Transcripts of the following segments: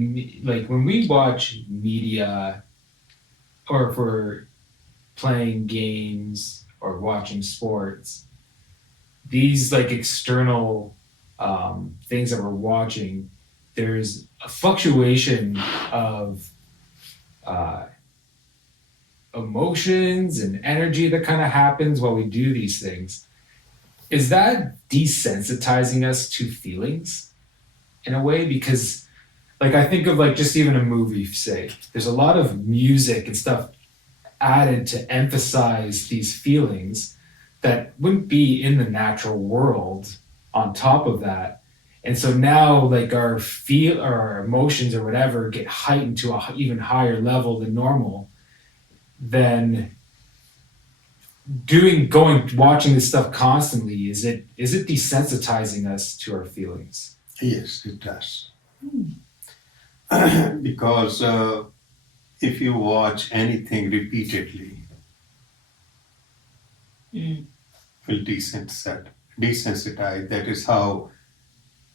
like when we watch media or if we're playing games or watching sports, these like external things that we're watching, there's a fluctuation of uh, emotions and energy that kind of happens while we do these things. Is that desensitizing us to feelings in a way? Because like I think of like just even a movie, say, there's a lot of music and stuff added to emphasize these feelings that wouldn't be in the natural world on top of that. And so now like our emotions or whatever get heightened to a even higher level than normal. Then watching this stuff constantly, is it desensitizing us to our feelings? Yes, it does. Because if you watch anything repeatedly, will desensitize. That is how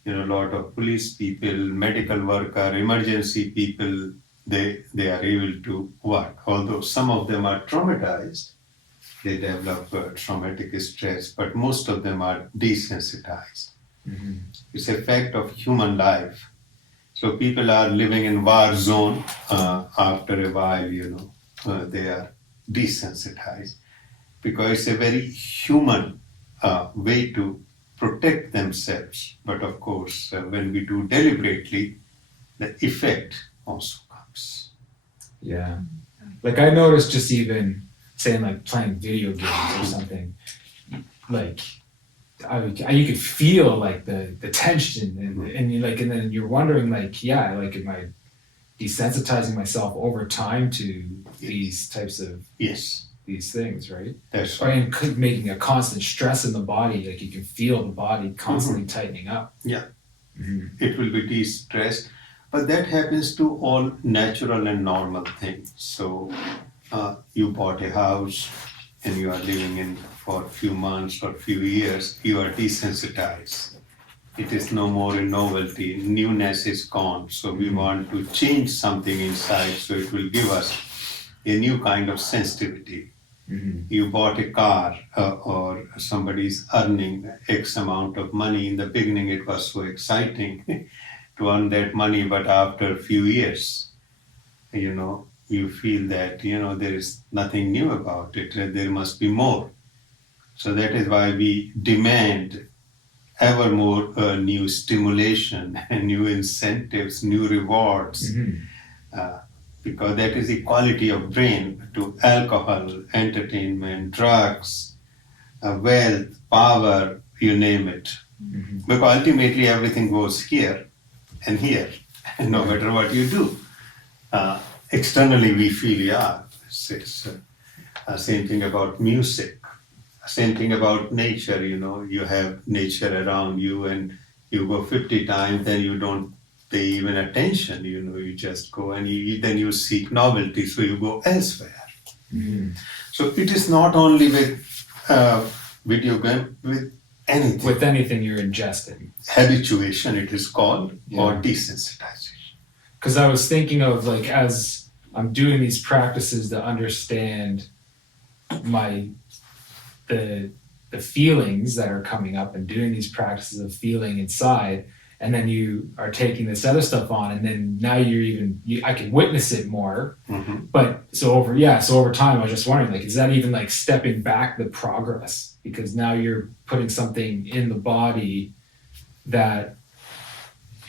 a lot of police people, medical worker, emergency people, they are able to work. Although some of them are traumatized, they develop traumatic stress, but most of them are desensitized. Mm-hmm. It's a fact of human life. So people are living in war zone. After a while, they are desensitized because it's a very human way to protect themselves. But of course, when we do deliberately, the effect also comes. Yeah. Like I noticed just even saying like playing video games or something, like you could feel like the tension and you like, and then you're wondering like, yeah, like am I desensitizing myself over time to these types of Yes, these things, right? that's Or right. and making a constant stress in the body, like you can feel the body constantly tightening up. Yeah, Mm-hmm. it will be de-stressed, but that happens to all natural and normal things. So you bought a house and you are living in for a few months or few years, you are desensitized. It is no more a novelty. Newness is gone. So we want to change something inside so it will give us a new kind of sensitivity. Mm-hmm. You bought a car or somebody's earning X amount of money. In the beginning, it was so exciting to earn that money, but after a few years, you feel that, there is nothing new about it. There must be more. So that is why we demand ever more new stimulation and new incentives, new rewards, because that is the quality of brain to alcohol, entertainment, drugs, wealth, power, you name it. Mm-hmm. Because ultimately everything goes here and here, and no matter what you do. Externally we feel, yeah, it's same thing about music. Same thing about nature, you have nature around you and you go 50 times, then you don't pay even attention, you just go and then you seek novelty, so you go elsewhere. Mm-hmm. So it is not only with video game, with anything. With anything you're ingesting. Habituation, it is called, or Yeah. desensitization. Because I was thinking of like as I'm doing these practices to understand the feelings that are coming up and doing these practices of feeling inside, and then you are taking this other stuff on, and then now I can witness it more. Mm-hmm. But so over time I was just wondering, like, is that even like stepping back the progress? Because now you're putting something in the body that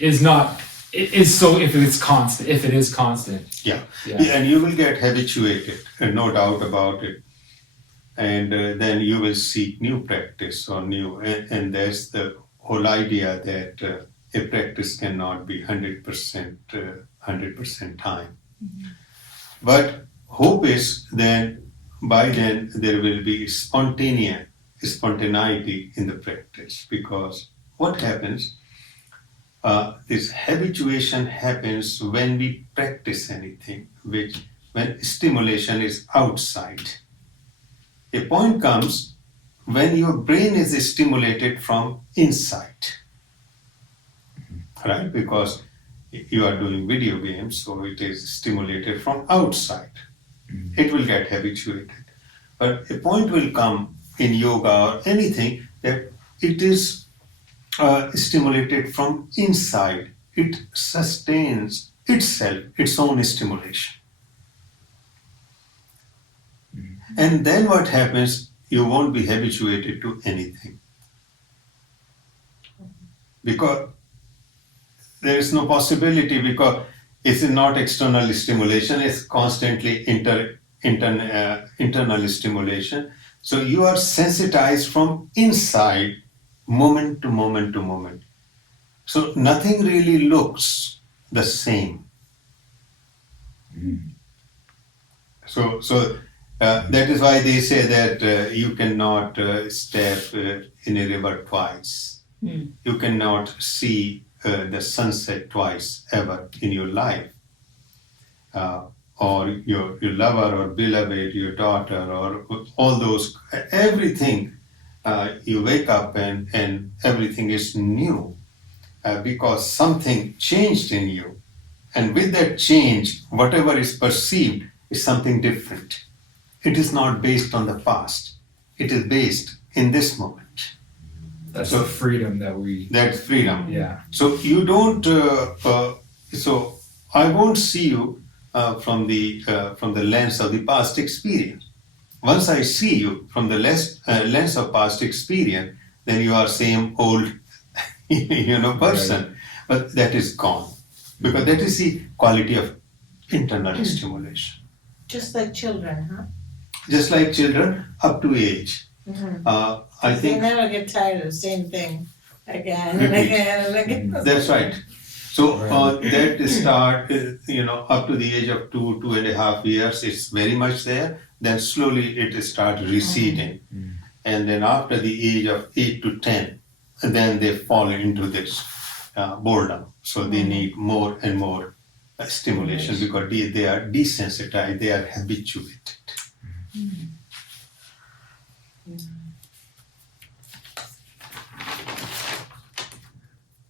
is not, it is, so if it is constant. Yeah. Yeah. And you will get habituated, no doubt about it. And then you will seek new practice or new, and there's the whole idea that a practice cannot be 100% time. Mm-hmm. But hope is that by then there will be spontaneity in the practice, because what happens, this habituation happens when we practice anything, when stimulation is outside. A point comes when your brain is stimulated from inside, right? Because you are doing video games, so it is stimulated from outside. It will get habituated. But a point will come in yoga or anything that it is stimulated from inside. It sustains itself, its own stimulation. And then what happens, you won't be habituated to anything. Because there is no possibility, because it's not external stimulation, it's constantly internal stimulation. So you are sensitized from inside, moment to moment to moment. So nothing really looks the same. So that is why they say that you cannot step in a river twice. You cannot see the sunset twice ever in your life. Or your lover or beloved, your daughter, or all those, everything, you wake up and everything is new because something changed in you. And with that change, whatever is perceived is something different. It is not based on the past. It is based in this moment. That's the freedom that we. That's freedom. Yeah. So you don't. So I won't see you from the lens of the past experience. Once I see you from the lens of past experience, then you are same old, person. Right. But that is gone, because that is the quality of internal stimulation. Just like children, huh? Just like children, up to age. I think they never get tired of the same thing again and again and again. That's right. So that start, up to the age of 2.5 years, it's very much there. Then slowly it starts receding, and then after the age of 8 to 10, and then they fall into this boredom. So they need more and more stimulation because they are desensitized, they are habituated.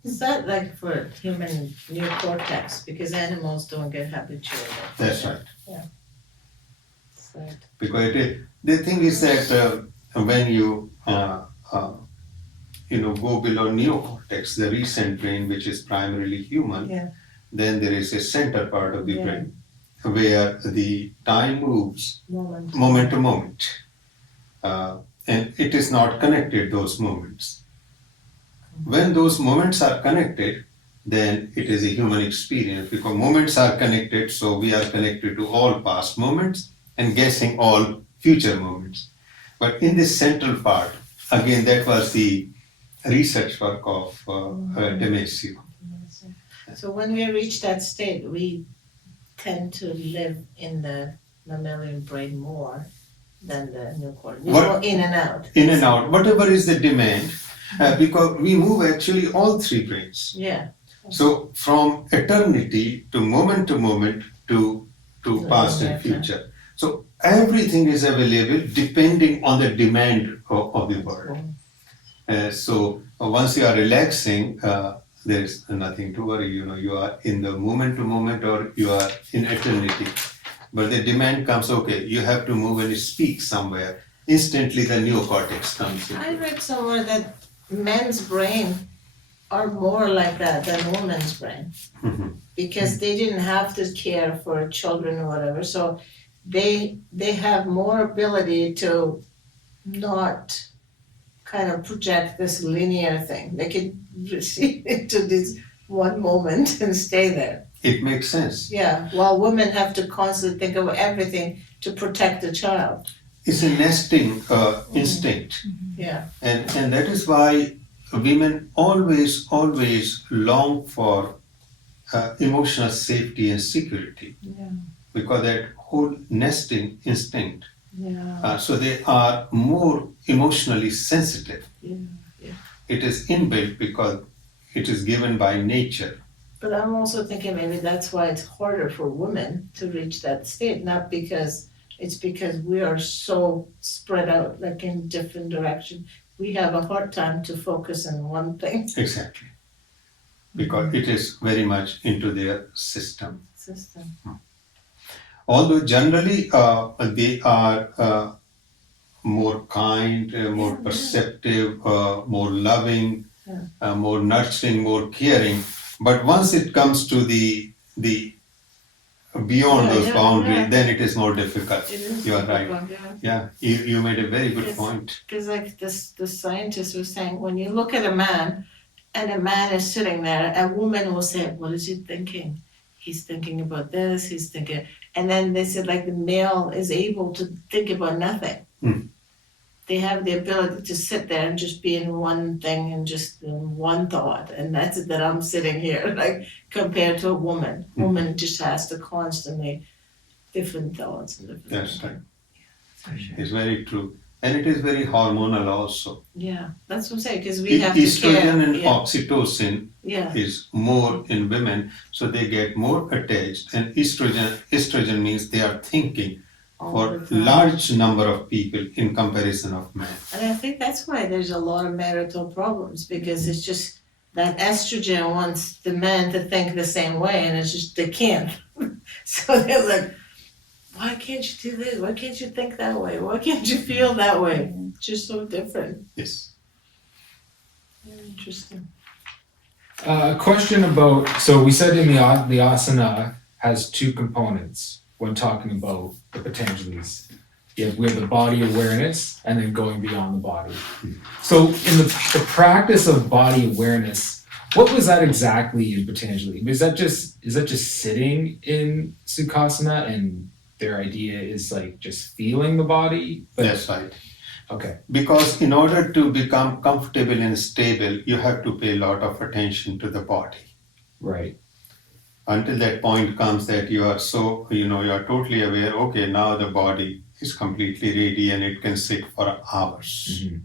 Is that like for human neocortex? Because animals don't get habituated. That's right. Yeah. That's right. Because the thing is that when you go below neocortex, the recent brain, which is primarily human, then there is a center part of the brain where the time moves moment to moment, and it is not connected, those moments. When those moments are connected, then it is a human experience, because moments are connected, so we are connected to all past moments and guessing all future moments. But in this central part, again, that was the research work of Demasio. So when we reach that state, we tend to live in the mammalian brain more than the neocortex. We go in and out. In and out, whatever is the demand, because we move actually all three brains. Yeah. So from eternity to moment to past and future. So everything is available depending on the demand of the world. So once you are relaxing, there is nothing to worry. You are in the moment to moment, or you are in eternity. But the demand comes, okay, you have to move and speak somewhere. Instantly the neocortex comes in. I read somewhere that men's brain are more like that than women's brain, because they didn't have to care for children or whatever, so they have more ability to not kind of project this linear thing. They can receive into this one moment and stay there. It makes sense. Yeah, while women have to constantly think of everything to protect the child. It's a nesting instinct. Yeah. And that is why women always long for emotional safety and security. Yeah. Because that whole nesting instinct. Yeah. So they are more emotionally sensitive. Yeah. It is inbuilt because it is given by nature. But I'm also thinking maybe that's why it's harder for women to reach that state, not because it's because we are so spread out, like in different directions. We have a hard time to focus on one thing. Exactly. because it is very much into their system. System. Although generally they are more kind, more perceptive, more loving, more nurturing, more caring. But once it comes to the beyond those boundaries, then it is more difficult. It is You are right. difficult, Yeah, you made a very good Yes. point. Because like the scientist was saying, when you look at a man and a man is sitting there, a woman will say, what is he thinking? He's thinking about this, he's thinking, and then they said like the male is able to think about nothing. They have the ability to sit there and just be in one thing and just in one thought, and that's it, that I'm sitting here, like compared to a woman. Woman just has to constantly different thoughts and different. That's right. For sure. It's very true. And it is very hormonal also. Yeah, that's what I'm saying, because we have to Estrogen care. and Yeah. oxytocin Yeah, is more in women, so they get more attached. And estrogen means they are thinking all for the time. large number of people in comparison of men. And I think that's why there's a lot of marital problems, because it's just that estrogen wants the man to think the same way, and it's just, they can't. So they're like, why can't you do this? Why can't you think that way? Why can't you feel that way? It's just so different. Yes. Very interesting. A question about, so we said in the asana has two components when talking about the Patanjalis. We have the body awareness and then going beyond the body. So in the practice of body awareness, what was that exactly in Patanjali? Is that just sitting in Sukhasana and their idea is like just feeling the body? That's right. Okay. Because in order to become comfortable and stable, you have to pay a lot of attention to the body. Right. Until that point comes that you are so, you are totally aware, okay, now the body is completely ready and it can sit for hours. Mm-hmm.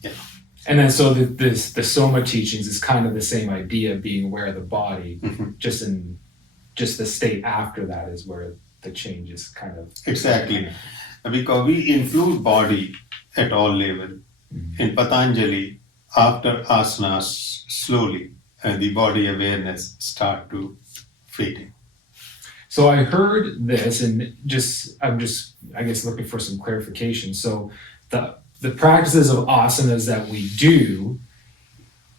Yeah. And then so the Soma teachings is kind of the same idea of being aware of the body, just the state after that is where the change is kind of. Exactly. Because we include body at all level. In Patanjali, after asanas, slowly the body awareness start to fading. So I heard this, and I'm just I guess looking for some clarification. So the practices of asanas that we do,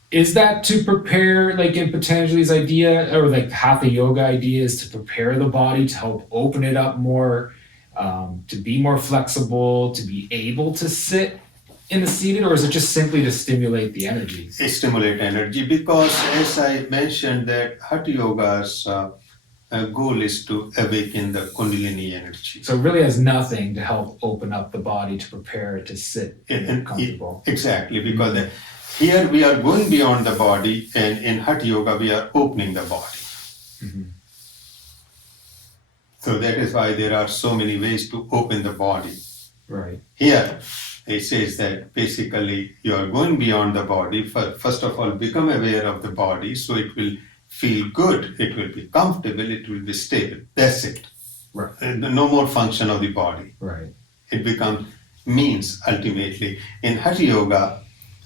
is that to prepare, like in Patanjali's idea, or like Hatha Yoga idea, is to prepare the body to help open it up more, to be more flexible, to be able to sit in the seated, or is it just simply to stimulate the energy? Stimulate energy, because as I mentioned that Hatha Yoga's goal is to awaken the Kundalini energy. So it really has nothing to help open up the body to prepare it to sit comfortable. Exactly, because here we are going beyond the body, and in Hatha Yoga we are opening the body. Mm-hmm. So that is why there are so many ways to open the body. Right. Here it says that basically you are going beyond the body. First of all, become aware of the body, so it will feel good, it will be comfortable, it will be stable. That's it. Right. No more function of the body. Right. It becomes means ultimately. In Hatha Yoga,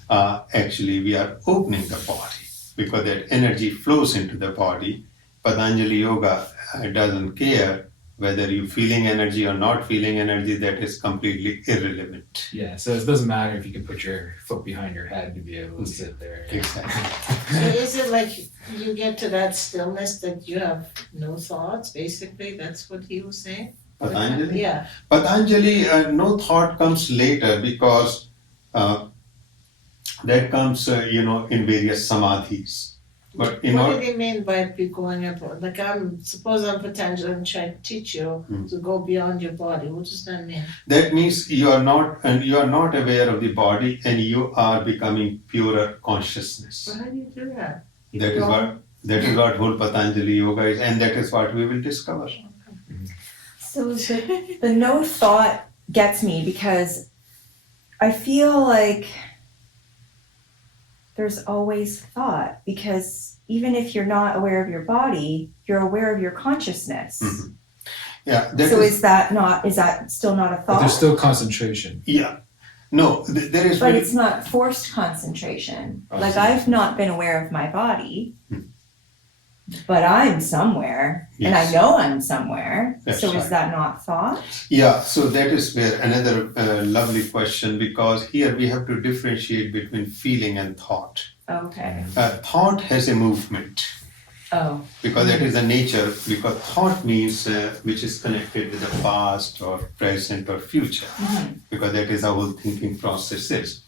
actually we are opening the body because that energy flows into the body. Patanjali Yoga doesn't care whether you're feeling energy or not feeling energy, that is completely irrelevant. Yeah, so it doesn't matter if you can put your foot behind your head to be able to sit there. Exactly. So is it like you get to that stillness that you have no thoughts, basically? That's what he was saying? Patanjali? Yeah. Patanjali, no thought comes later because that comes, in various samadhis. But What do they mean by going up? Like suppose I'm Patanjali and trying to teach you to go beyond your body. What does that mean? That means you are not aware of the body and you are becoming purer consciousness. So how do you do that? That is what whole Patanjali Yoga is, and that is what we will discover. So the no thought gets me because I feel like there's always thought, because even if you're not aware of your body, you're aware of your consciousness. Mm-hmm. Yeah. So is that still not a thought? But there's still concentration. Yeah. No, there is. But it's not forced concentration. Oh, Like so- I've not been aware of my body, but I'm somewhere, and I Yes. know I'm somewhere. That's So is right. that not thought? Yeah, so that is where another lovely question, because here we have to differentiate between feeling and thought. Okay. Thought has a movement, Oh. because that is the nature, because thought means which is connected with the past or present or future, because that is how whole thinking process is.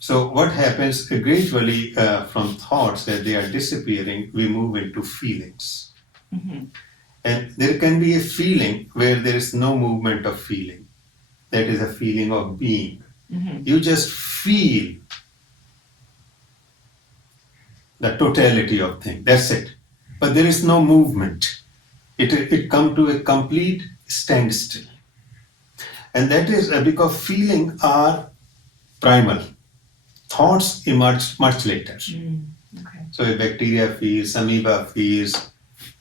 So what happens gradually from thoughts that they are disappearing, we move into feelings. And there can be a feeling where there is no movement of feeling. That is a feeling of being. You just feel the totality of thing. That's it. But there is no movement. It come to a complete standstill. And that is because feelings are primal. Thoughts emerge much later. Okay. So a bacteria feels, amoeba feels,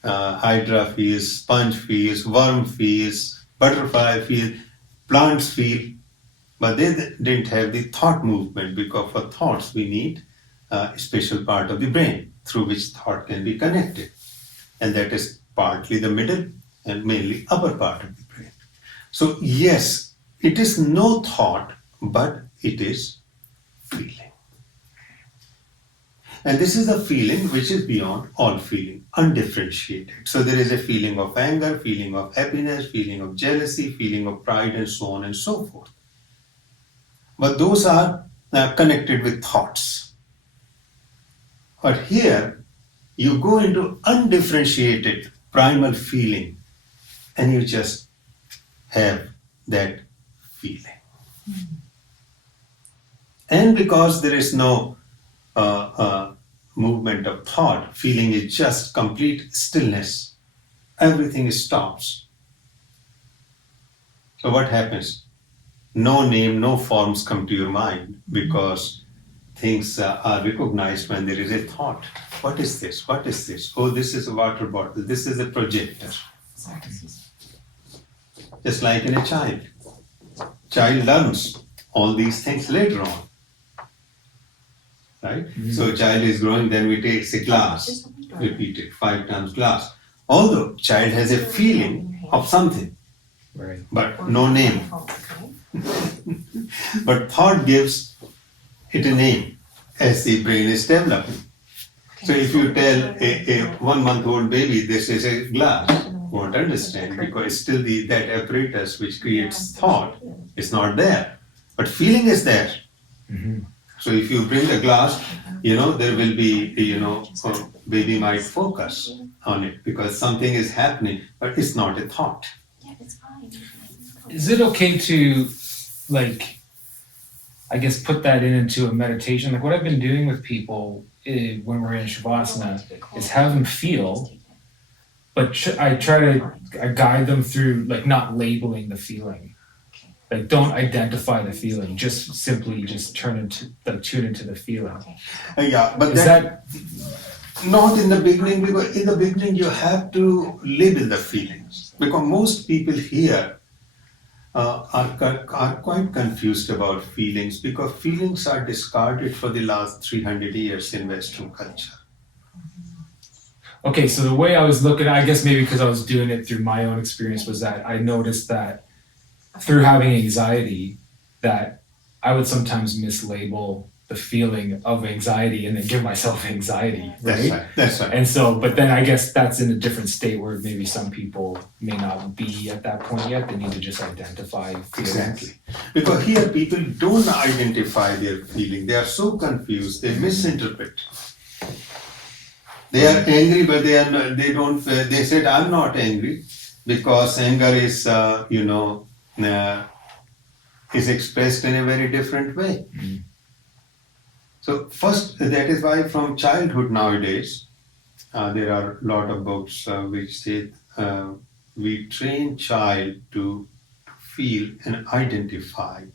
hydra feels, sponge feels, worm feels, butterfly feels, plants feel, but they didn't have the thought movement, because for thoughts we need a special part of the brain through which thought can be connected. And that is partly the middle and mainly upper part of the brain. So yes, it is no thought, but it is feeling. And this is a feeling which is beyond all feeling, undifferentiated. So there is a feeling of anger, feeling of happiness, feeling of jealousy, feeling of pride, and so on and so forth. But those are connected with thoughts. But here, you go into undifferentiated primal feeling, and you just have that feeling. And because there is no movement of thought, feeling is just complete stillness. Everything stops. So what happens? No name, no forms come to your mind, because things are recognized when there is a thought. What is this? What is this? Oh, this is a water bottle. This is a projector. Just like in a child. Child learns all these things later on. Right? So a child is growing, then we take a glass, repeat it 5 times glass. Although child has a feeling of something, Right. but no name. But thought gives it a name as the brain is developing. So if you tell a 1-month-old baby this is a glass, won't understand, because still that apparatus which creates thought is not there. But feeling is there. So if you bring a glass, there will be, baby might focus on it because something is happening, but it's not a thought. Is it okay to, like, I guess put that into a meditation? Like what I've been doing with people when we're in Shavasana is have them feel, but I try to guide them through, like, not labeling the feeling. Like, don't identify the feeling. Just simply tune into the feeling. Yeah, but Is that not in the beginning, because in the beginning you have to label the feelings. Because most people here are quite confused about feelings, because feelings are discarded for the last 300 years in Western culture. okay? So the way I was looking, I guess maybe because I was doing it through my own experience, was that I noticed that through having anxiety, that I would sometimes mislabel the feeling of anxiety and then give myself anxiety, right? That's right. And so, but then I guess that's in a different state where maybe some people may not be at that point yet. They need to just identify feelings. Exactly. Because here people don't identify their feeling. They are so confused. They misinterpret. They are angry, but they don't. They said, "I'm not angry," because anger is, is expressed in a very different way. So first, that is why from childhood nowadays, there are a lot of books which say we train child to feel and identify,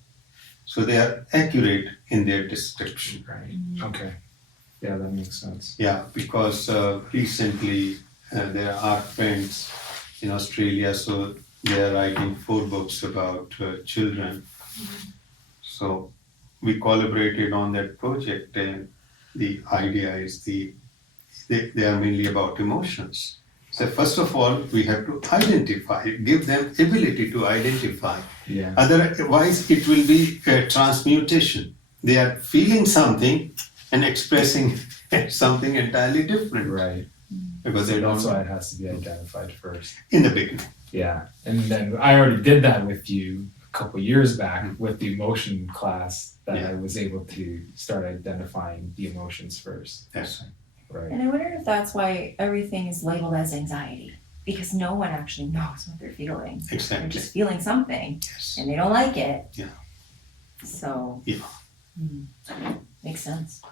so they are accurate in their description. Right. Okay. Yeah, that makes sense. Yeah, because recently there are friends in Australia, so they are writing 4 books about children. So we collaborated on that project, and the idea is the they are mainly about emotions. So first of all, we have to identify, give them ability to identify. Yeah. Otherwise, it will be a transmutation. They are feeling something and expressing something entirely different. Right. Because they That's don't why it has to be identified first. in the beginning. Yeah. And then I already did that with you a couple years back with the emotion class that Yeah. I was able to start identifying the emotions first. Yes. Right. And I wonder if that's why everything is labeled as anxiety, because no one actually knows what they're feeling. They're Exactly. just feeling something Yes. and they don't like it. Yeah. So, Yeah. makes sense.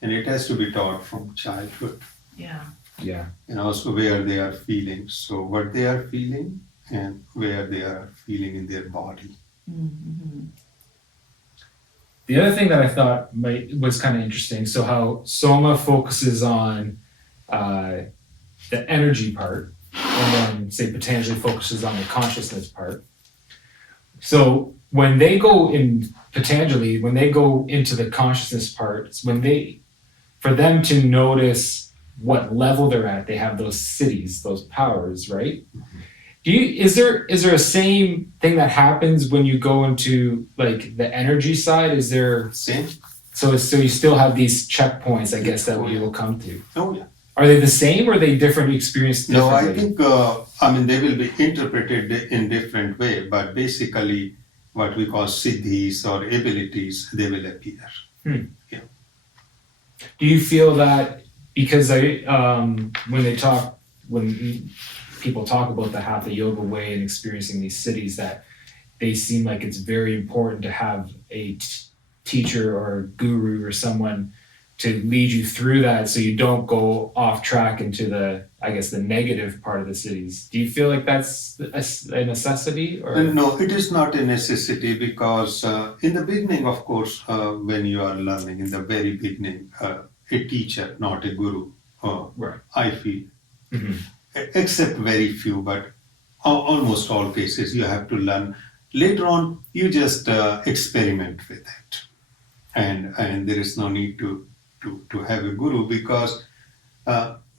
And it has to be taught from childhood. Yeah. Yeah. And also where they are feeling. So what they are feeling and where they are feeling in their body. Mm-hmm. The other thing that I thought was kind of interesting, so how Soma focuses on the energy part, and then say Patanjali focuses on the consciousness part. So when they go in Patanjali, when they go into the consciousness parts, for them to notice what level they're at, they have those cities, those powers, right? Is there a same thing that happens when you go into like the energy side? Is there Same? so you still have these checkpoints, I guess, that Oh, we yeah. will come to. Oh yeah. Are they the same or are they different experienced No, differently? I think they will be interpreted in different way, but basically what we call siddhis or abilities, they will appear. Do you feel that because when people talk about the Hatha Yoga way and experiencing these cities, that they seem like it's very important to have a teacher or a guru or someone to lead you through that so you don't go off track into the negative part of the cities. Do you feel like that's a necessity? Or No, it is not a necessity because in the beginning, of course, when you are learning, in the very beginning, a teacher, not a guru, Right. I feel, Mhm. except very few, but almost all cases you have to learn. Later on, you just experiment with it, and there is no need to have a guru because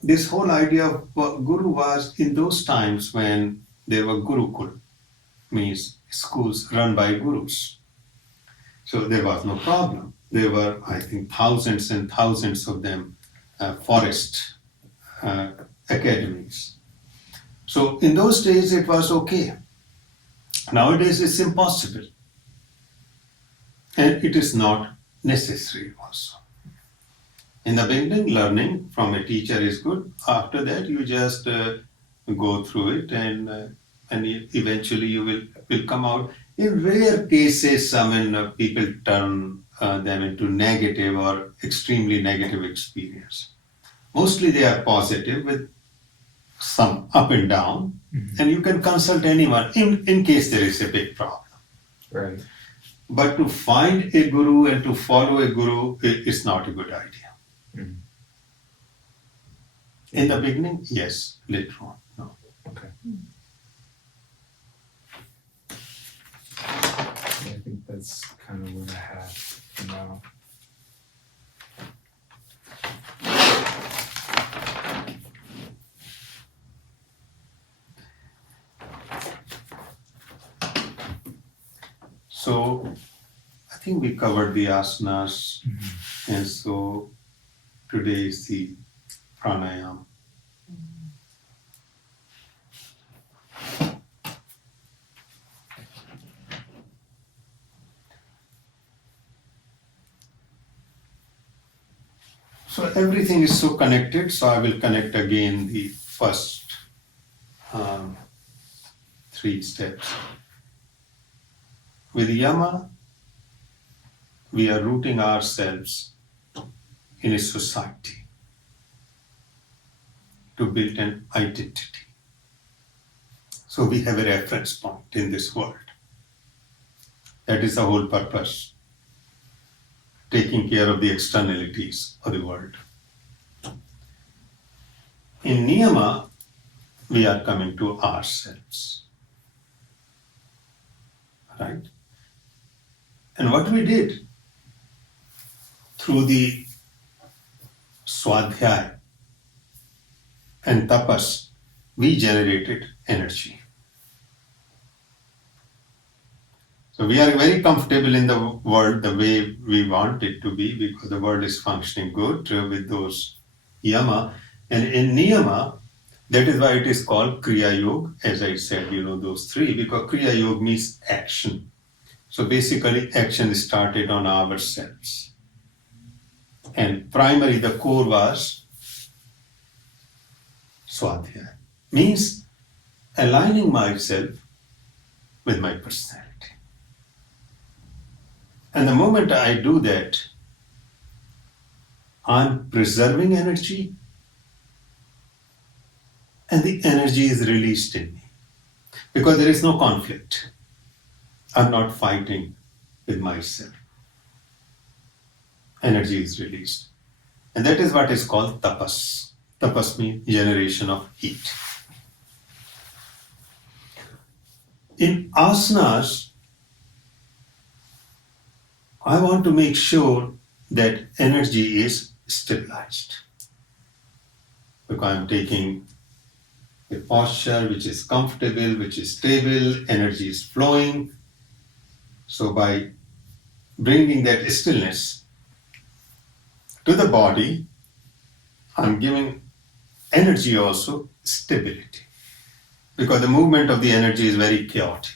this whole idea of guru was in those times when there were gurukul, means schools run by gurus. So there was no problem. There were, I think, thousands and thousands of them, forest academies. So in those days it was okay. Nowadays it's impossible. And it is not necessary also. In the beginning, learning from a teacher is good. After that, you just go through it and eventually you will come out. In rare cases, people turn them into negative or extremely negative experience. Mostly they are positive with some up and down, and you can consult anyone in case there is a big problem. Right. But to find a guru and to follow a guru is not a good idea. Mhm. In the beginning, yes. Later on, no. Okay. I think that's kind of what I have for now. So I think we covered the asanas, and so today is the pranayama. So everything is so connected, so I will connect again the first 3 steps. With yama, we are rooting ourselves in a society to build an identity. So we have a reference point in this world. That is the whole purpose, taking care of the externalities of the world. In niyama, we are coming to ourselves. Right? And what we did through the swadhyaya, and tapas, we generated energy. So we are very comfortable in the world the way we want it to be because the world is functioning good with those yama. And in niyama, that is why it is called Kriya Yoga, as I said, those three, because Kriya Yoga means action. So basically, action started on ourselves. And primary, the core was Swadhyaya, means aligning myself with my personality. And the moment I do that, I'm preserving energy, and the energy is released in me because there is no conflict. I'm not fighting with myself. Energy is released. And that is what is called tapas. Tapas means generation of heat. In asanas, I want to make sure that energy is stabilized. Because I'm taking a posture which is comfortable, which is stable, energy is flowing. So by bringing that stillness to the body, I'm giving energy also stability. Because the movement of the energy is very chaotic.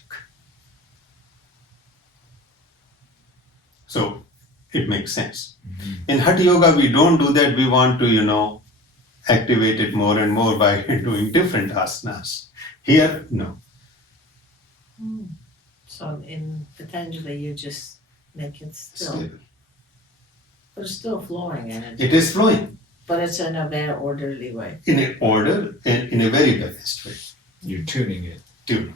So it makes sense. In Hatha Yoga, we don't do that. We want to, activate it more and more by doing different asanas. Here, no. So in Patanjali, you just make it still, Stable. but it's still flowing energy. It is flowing But it's in a very orderly way. in an order and in a very balanced way. You're tuning it. Too.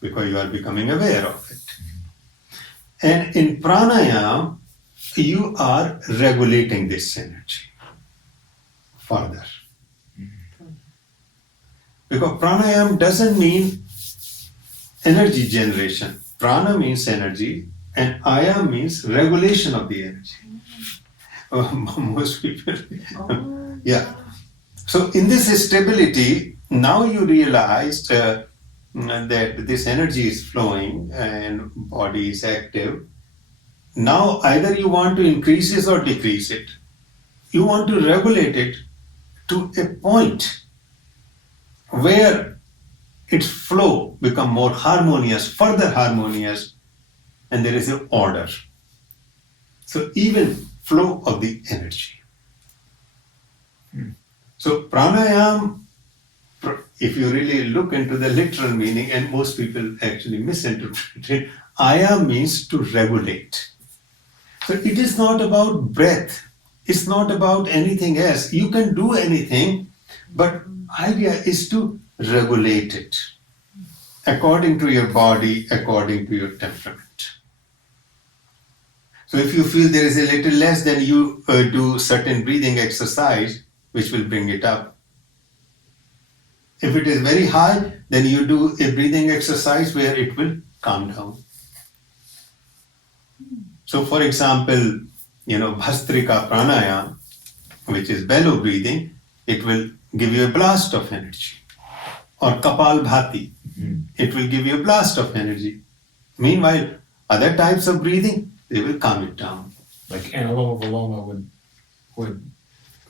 Because you are becoming aware of it. And in pranayama, you are regulating this energy further. Because pranayama doesn't mean energy generation. Prana means energy and ayam means regulation of the energy. Most people. Oh, Yeah. So in this stability, now you realized that this energy is flowing and body is active. Now either you want to increase it or decrease it. You want to regulate it to a point where its flow become more harmonious, further harmonious, and there is an order. So even flow of the energy. So pranayama, if you really look into the literal meaning, and most people actually misinterpret it, ayam means to regulate. So it is not about breath. It's not about anything else. You can do anything, but idea is to regulate it according to your body, according to your temperament. So if you feel there is a little less, then you do certain breathing exercise which will bring it up. If it is very high, then you do a breathing exercise where it will calm down. So for example, Bhastrika Pranayama, which is bellow breathing, it will give you a blast of energy. Or Kapal Bhati, it will give you a blast of energy. Meanwhile, other types of breathing, they will calm it down. Like Anuloma Viloma would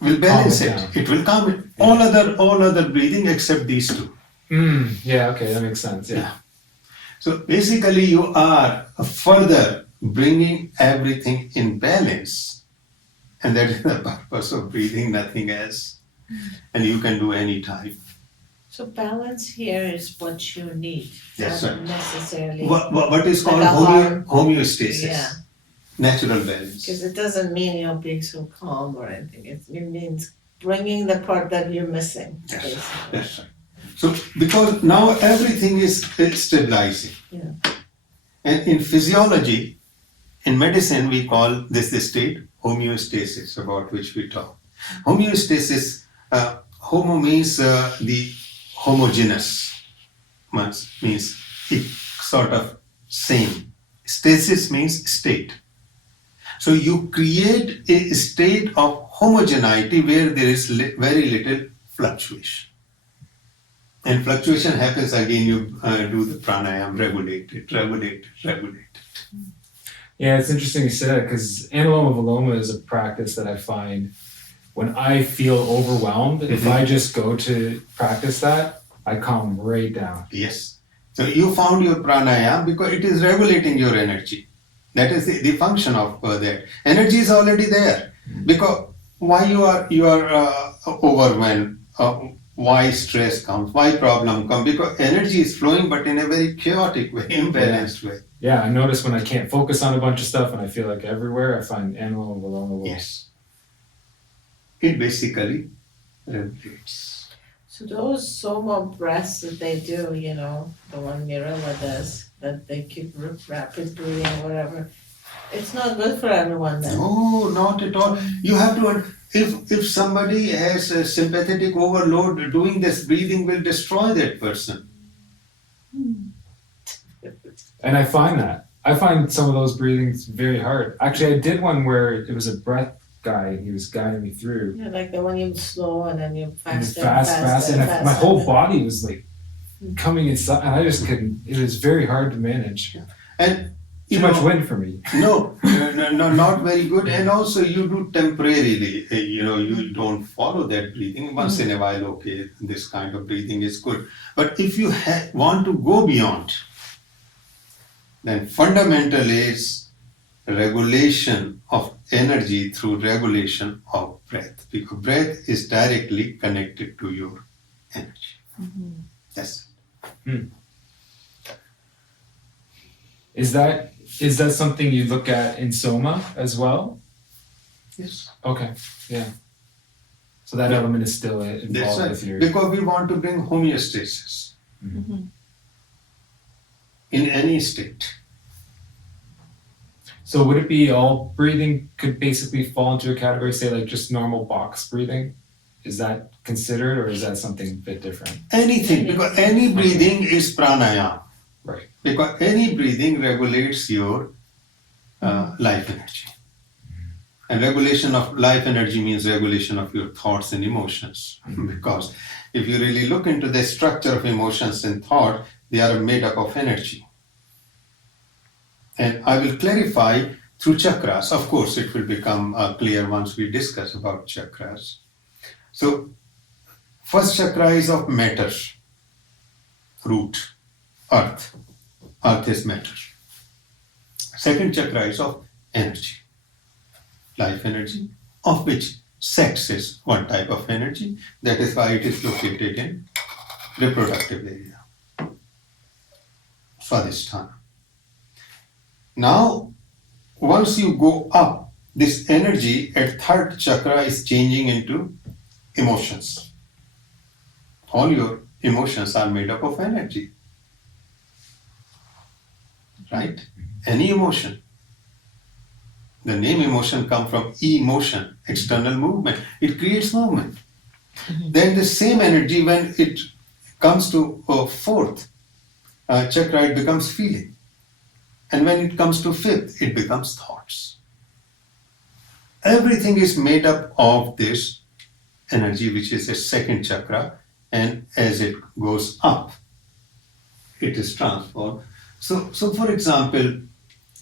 Will balance Calm it it. down. It will calm it. All other breathing except these two. yeah, okay, that makes sense. Yeah. So basically you are further bringing everything in balance. And that is the purpose of breathing, nothing else. And you can do any type. So balance here is what you need, Yes, not sir. necessarily. What is called Like a harm. homeostasis. Yeah. Natural balance. Because it doesn't mean you're being so calm or anything. It means bringing the part that you're missing. Yes, basically. that's right. So because now everything is stabilizing. Yeah. And in physiology, in medicine, we call this the state homeostasis, about which we talk. Homeostasis, homo means the homogeneous, means sort of same. Stasis means state. So you create a state of homogeneity where there is very little fluctuation. And fluctuation happens again, you do the pranayama, regulate it. Yeah, it's interesting you say that because Anuloma Viloma is a practice that I find when I feel overwhelmed, if I just go to practice that, I calm right down. Yes. So you found your pranayama because it is regulating your energy. That is the function of that. Energy is already there. Because why you are overwhelmed, why stress comes, why problem comes, because energy is flowing but in a very chaotic way, imbalanced way. Yeah, I notice when I can't focus on a bunch of stuff and I feel like everywhere, I find Anuloma Viloma will. Yes. It basically regulates. So those soma breaths that they do, the one Mirella does, that they keep rapid breathing or whatever, it's not good for everyone then. No, not at all. You have to, if somebody has a sympathetic overload, doing this breathing will destroy that person. And I find some of those breathings very hard. Actually, I did one where it was a breath guy. He was guiding me through. Yeah, like the one you slow and then you And fast and my whole body was like coming inside, and I just couldn't. It was very hard to manage. And Too much wind for me. No, not very good. And also you do temporarily, you don't follow that breathing. Once in a while, okay, this kind of breathing is good. But if you want to go beyond, then fundamental is regulation of energy through regulation of breath. Because breath is directly connected to your energy. Yes. Is that something you look at in Soma as well? Yes. Okay, yeah. So that element is still That's involved right. with your. Because we want to bring homeostasis in any state. So would it be all breathing could basically fall into a category, say like just normal box breathing? Is that considered, or is that something a bit different? Anything, because any breathing is pranayama. Right. Because any breathing regulates your life energy. And regulation of life energy means regulation of your thoughts and emotions. Because if you really look into the structure of emotions and thought, they are made up of energy. And I will clarify through chakras. Of course, it will become clear once we discuss about chakras. So, first chakra is of matter, root, earth. Earth is matter. Second chakra is of energy, life energy, of which sex is one type of energy. That is why it is located in reproductive area, Swadhisthana. Now, once you go up, this energy at third chakra is changing into emotions. All your emotions are made up of energy. Right? Any emotion. The name emotion comes from emotion, external movement. It creates movement. Then the same energy, when it comes to fourth chakra, it becomes feeling. And when it comes to fifth, it becomes thoughts. Everything is made up of this energy, which is a second chakra, and as it goes up, it is transformed. So for example,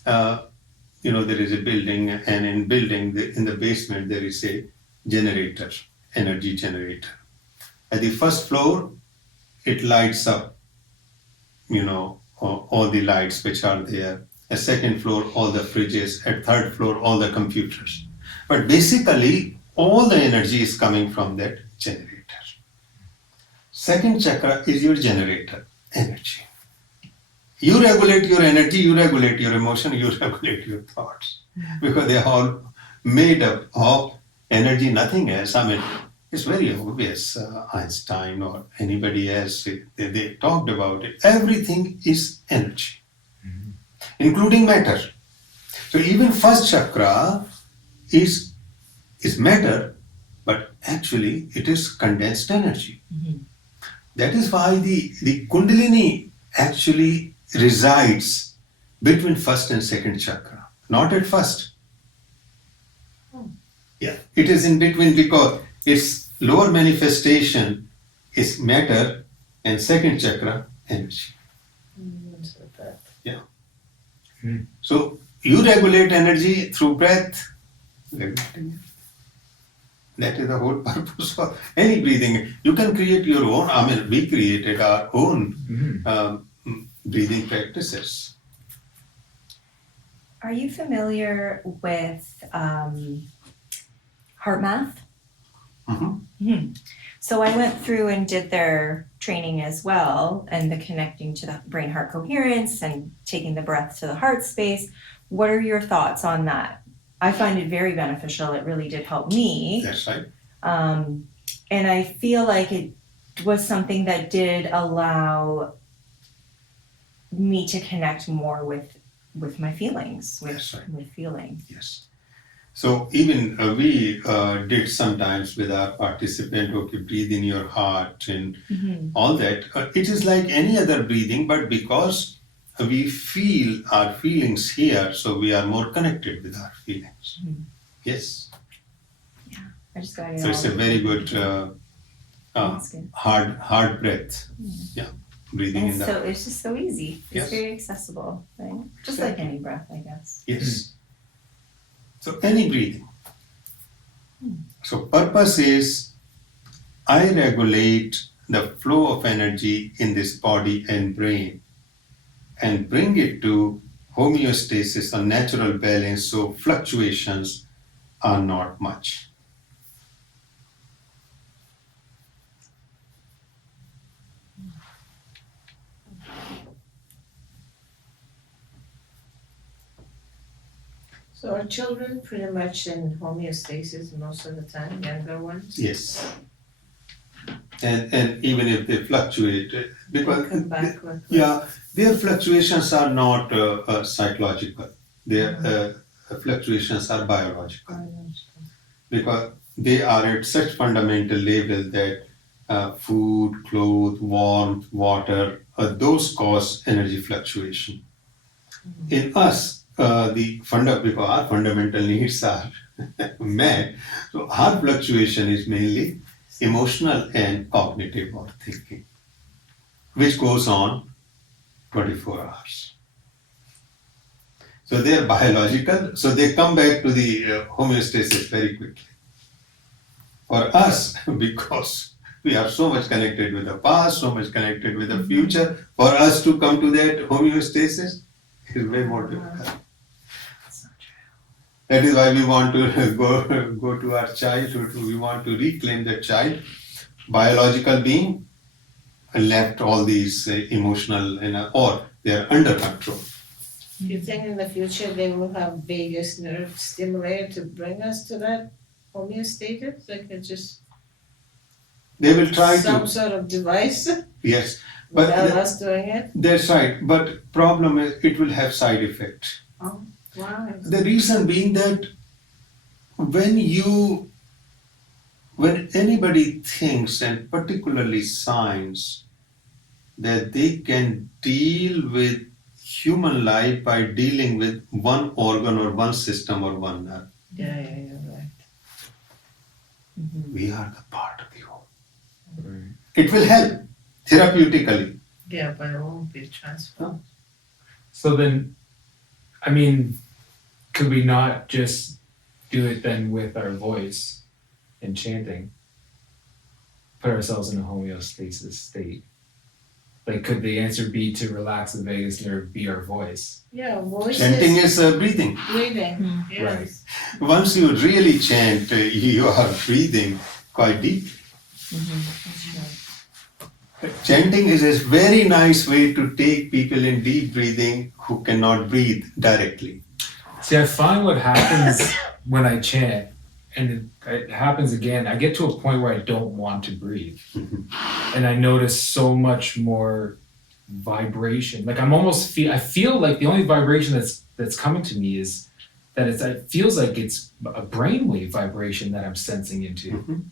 there is a building, and in building, in the basement, there is a generator, energy generator. At the first floor, it lights up, all the lights which are there. At second floor, all the fridges. At third floor, all the computers. But basically, all the energy is coming from that generator. Second chakra is your generator, energy. You regulate your energy, you regulate your emotion, you regulate your thoughts. Because they are all made up of energy, nothing else. I mean, it's very obvious. Einstein or anybody else, they talked about it. Everything is energy, including matter. So even first chakra is matter, but actually it is condensed energy. That is why the Kundalini actually resides between first and second chakra, not at first. Yeah, it is in between because it's lower manifestation is matter, and second chakra, energy. So that- So you regulate energy through breath. Regulating it. That is the whole purpose of any breathing. You can create your own. I mean, we created our own breathing practices. Are you familiar with heart math? Mhm. So I went through and did their training as well, and the connecting to the brain heart coherence and taking the breath to the heart space. What are your thoughts on that? I find it very beneficial. It really did help me. That's right. And I feel like it was something that did allow me to connect more with my feelings, That's right. with feeling. Yes. So even we did sometimes with our participant, okay, breathe in your heart and all that. It is like any other breathing, but because we feel our feelings here, so we are more connected with our feelings. Yes. I just got it. So it's a very good That's good. hard breath. Yeah. Breathing And in the so it's just so easy. It's Yes. very accessible, right? Just like any breath, I guess. Yes. So any breathing. So purpose is I regulate the flow of energy in this body and brain and bring it to homeostasis or natural balance so fluctuations are not much. So are children pretty much in homeostasis most of the time, younger ones? Yes. And even if they fluctuate, because Come back with yeah, their fluctuations are not psychological. Their fluctuations are biological because they are at such fundamental level that food, clothes, warmth, water, those cause energy fluctuation. In us, because our fundamental needs are met, so our fluctuation is mainly emotional and cognitive or thinking, which goes on 24 hours. So they are biological, so they come back to the homeostasis very quickly. For us, because we are so much connected with the past, so much connected with the future, for us to come to that homeostasis is way more difficult. That is why we want to go to our childhood. We want to reclaim that child, biological being, and left all these emotional, or they are under control. Do you think in the future they will have vagus nerve stimulator to bring us to that homeostasis? Like it's just They will try some to, sort of device yes, but without us doing it? that's right. But problem is it will have side effects. Why? The reason being that when anybody thinks, and particularly science, that they can deal with human life by dealing with one organ or one system or one nerve. Yeah, you're right. We are the part of the whole. It will help therapeutically. Yeah, but it won't be transformed. So then, I mean, could we not just do it then with our voice and chanting? Put ourselves in a homeostasis state. Like, could the answer be to relax the vagus nerve, be our voice? Yeah, voice Chanting is is breathing. breathing. Yes. Once you really chant, you are breathing quite deeply. Chanting is a very nice way to take people in deep breathing who cannot breathe directly. See, I find what happens when I chant, and it happens again, I get to a point where I don't want to breathe. And I notice so much more vibration. Like I feel like the only vibration that's coming to me is that it feels like it's a brainwave vibration that I'm sensing into.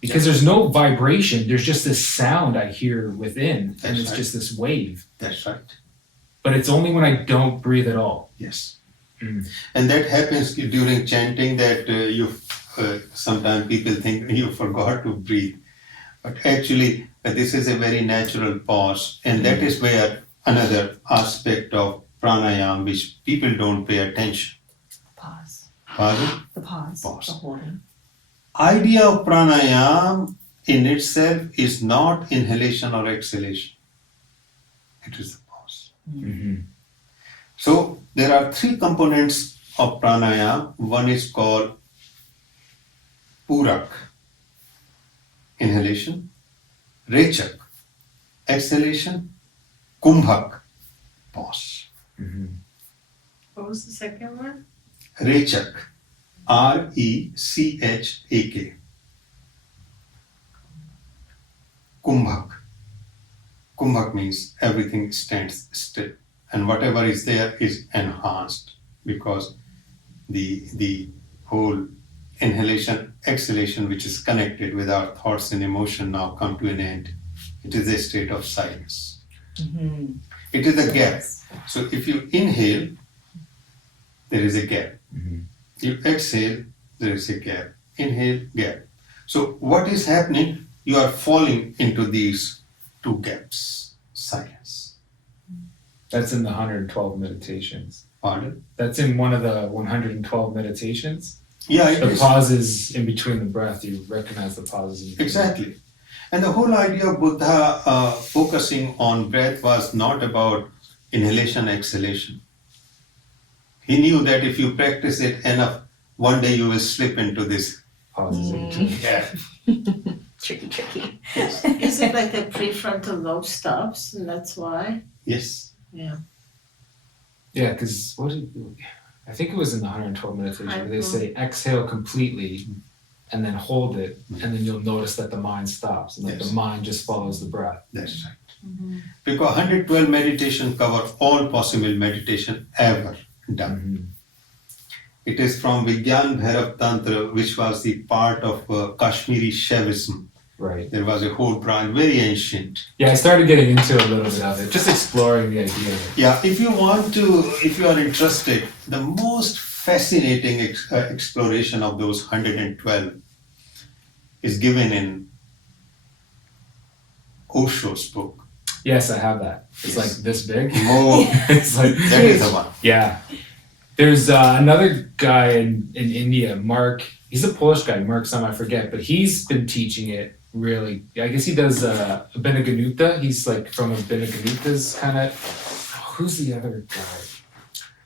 Because there's no vibration, there's just this sound I hear within, and That's it's right. just this wave. That's right. But it's only when I don't breathe at all. Yes. Mm. And that happens during chanting that you sometimes people think you forgot to breathe. But actually, this is a very natural pause, and that is where another aspect of pranayama which people don't pay attention. Pause. Pardon? The pause. Pause. The holding. Idea of pranayama in itself is not inhalation or exhalation. It is the pause. Mm-hmm. So there are three components of pranayama. One is called purak, inhalation, rechak, exhalation, kumbhak, pause. Mm-hmm. What was the second one? Rechak, R-E-C-H-A-K. Kumbhak. Kumbhak means everything stands still, and whatever is there is enhanced because the whole inhalation, exhalation, which is connected with our thoughts and emotion, now come to an end. It is a state of silence. Mm-hmm. It is a gap. So if you inhale, there is a gap. Mm-hmm. You exhale, there is a gap. Inhale, gap. So what is happening? You are falling into these two gaps. Silence. That's in the 112 meditations. Pardon? That's in one of the 112 meditations. Yeah, it The is. pauses in between the breath, you recognize the pauses in between. Exactly. And the whole idea of Buddha focusing on breath was not about inhalation, exhalation. He knew that if you practice it enough, one day you will slip into this. Pauses in between. Yeah. Tricky. Is it like the prefrontal lobe stops and that's why? Yes. Yeah. Yeah, because I think it was in the 112 meditation where they say exhale completely and then hold it, and then you'll notice that the mind stops and Yes. the mind just follows the breath. That's right. Because 112 meditation cover all possible meditation ever done. Mm-hmm. It is from Vigyan Bhairav Tantra, which was the part of Kashmiri Shaivism. Right. There was a whole branch, very ancient. Yeah, I started getting into a little bit of it, just exploring the idea of it. Yeah, if you are interested, the most fascinating exploration of those 112 is given in Osho's book. Yes, I have that. It's Yes. like this big. More, It's like that is the one. yeah. There's another guy in India, Mark. He's a Polish guy, Mark some I forget, but he's been teaching it really. I guess he does Abhinaganuta. He's like from Abhinaganutas kind of. Who's the other guy?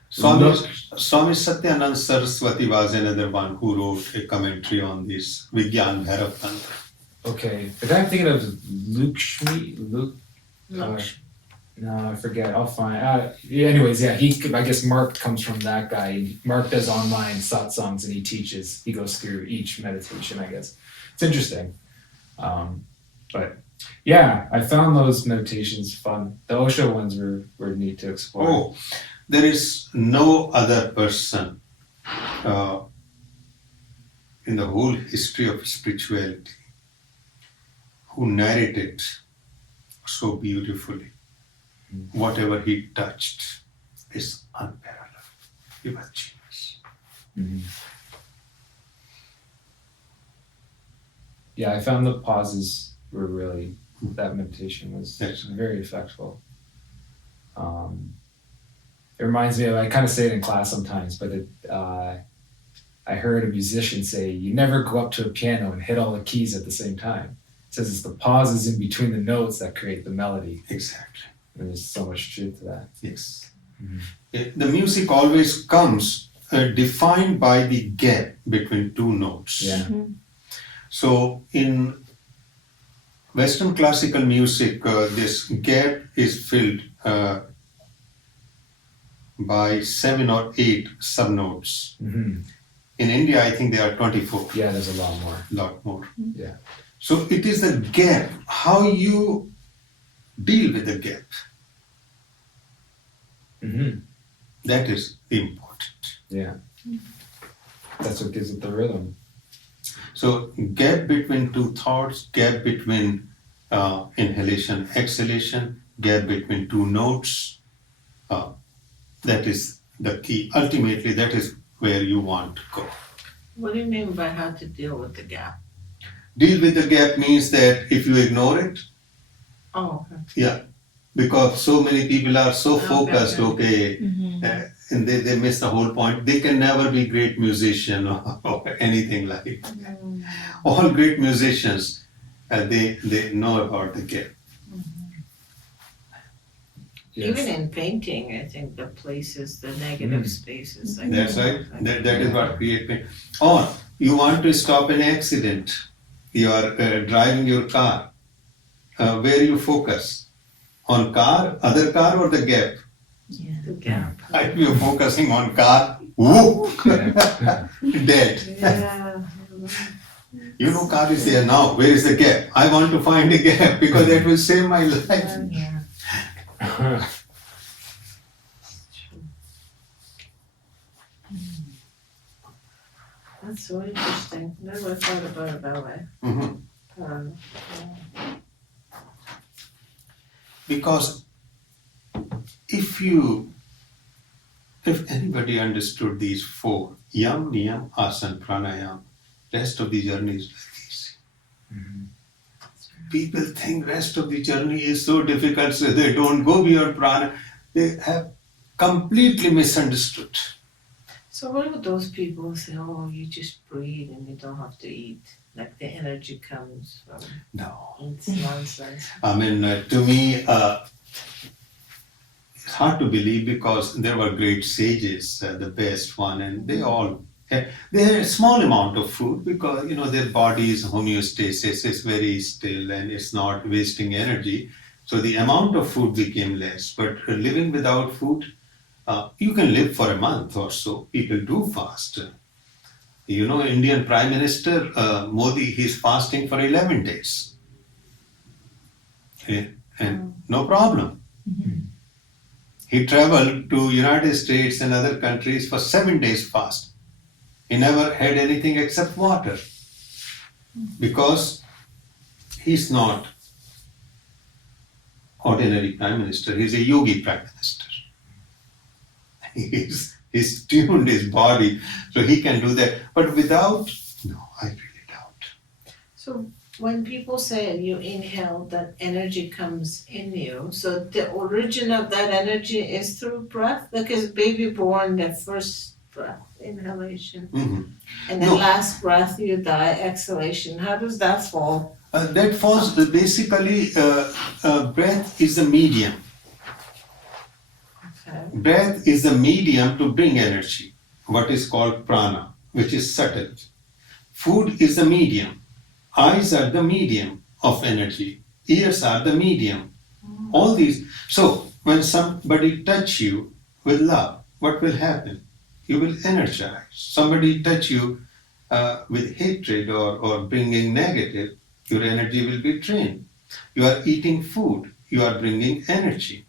Swami Satyanand Saraswati was another one who wrote a commentary on this Vigyan Bhairav Tantra. Okay, the guy I'm thinking of is Luke. Laksh. No, I forget. I'll find. Anyways, yeah, I guess Mark comes from that guy. Mark does online satsangs and he teaches. He goes through each meditation. I guess it's interesting. But yeah, I found those meditations fun. The Osho ones were neat to explore. Oh, there is no other person in the whole history of spirituality who narrated so beautifully. Whatever he touched is unparalleled. He was genius. Mhm. Yeah, I found the pauses were really, that meditation was Yes. very effective. It reminds me of, I kind of say it in class sometimes, but I heard a musician say, you never go up to a piano and hit all the keys at the same time. It says it's the pauses in between the notes that create the melody. Exactly. And there's so much truth to that. Yes. Mhm. The music always comes defined by the gap between two notes. Yeah. So in Western classical music, this gap is filled by 7 or 8 subnotes. Hmm. In India, I think there are 24. Yeah, there's a lot more. Lot more. Yeah. So it is the gap, how you deal with the gap. Hmm. That is important. Yeah. That's what gives it the rhythm. So gap between two thoughts, gap between inhalation, exhalation, gap between two notes. That is the key. Ultimately, that is where you want to go. What do you mean by how to deal with the gap? Deal with the gap means that if you ignore it, Oh, okay. because so many people are so Okay, focused, okay. and they miss the whole point. They can never be great musician or anything like it. All great musicians, they know about the gap. Even in painting, I think the places, the negative spaces. Like That's right. That is what create pain. Or you want to stop an accident. You are driving your car. Where you focus? On car, other car, or the gap? the gap. If you're focusing on car, whoop, dead. Yeah. You know, car is there now. Where is the gap? I want to find a gap because that will save my life. Yeah. That's so interesting. Never thought about it that way. Mhm. Um, Because if anybody understood these four, yam, niyam, asana, pranayama, rest of the journey is like easy. People think rest of the journey is so difficult, so they don't go beyond prana. They have completely misunderstood. So what about those people who say, oh, you just breathe and you don't have to eat? Like the energy comes from No. it's nonsense. I mean, to me, it's hard to believe because there were great sages, the best one, and they all they had a small amount of food because their body's homeostasis is very still and it's not wasting energy. So the amount of food became less. But living without food, you can live for a month or so. People do fast. Indian Prime Minister Modi, he's fasting for 11 days. And no problem. He traveled to United States and other countries for 7 days fast. He never had anything except water because he's not ordinary prime minister. He's a yogi prime minister. He's tuned his body so he can do that. But without, no, I really doubt. So when people say you inhale, that energy comes in you. So the origin of that energy is through breath? Because baby born, the first breath, inhalation. Mhm. And then No. last breath you die, exhalation. How does that fall? That falls basically, breath is the medium. Okay. Breath is the medium to bring energy, what is called prana, which is subtle. Food is the medium. Eyes are the medium of energy. Ears are the medium. All these. So when somebody touch you with love, what will happen? You will energize. Somebody touch you with hatred or bringing negative, your energy will be drained. You are eating food, you are bringing energy.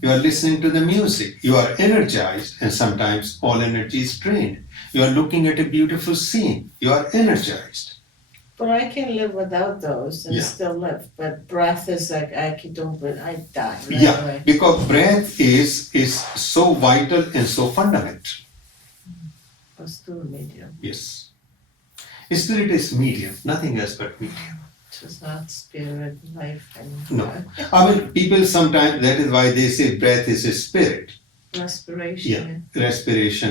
You are listening to the music, you are energized, and sometimes all energy is drained. You are looking at a beautiful scene, you are energized. But I can live without those and Yeah. still live. But breath is like don't breathe, I die right Yeah, away. because breath is so vital and so fundamental. But still medium. Yes. Spirit is medium, nothing else but medium. It's not spirit, life, and No. I mean, people sometimes, that is why they say breath is a spirit. respiration. Respiration,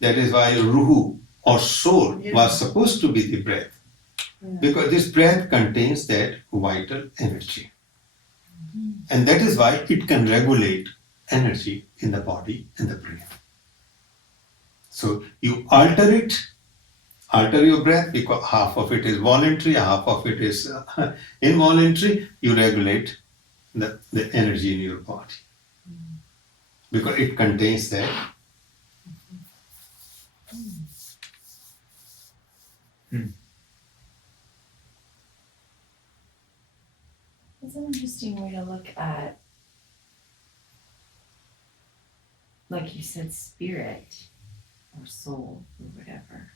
that is why ruhu or soul was supposed to be the breath. Yeah. Because this breath contains that vital energy. And that is why it can regulate energy in the body and the brain. So you alter your breath because half of it is voluntary, half of it is involuntary. You regulate the energy in your body because it contains that. It's an interesting way to look at, like you said, spirit or soul or whatever.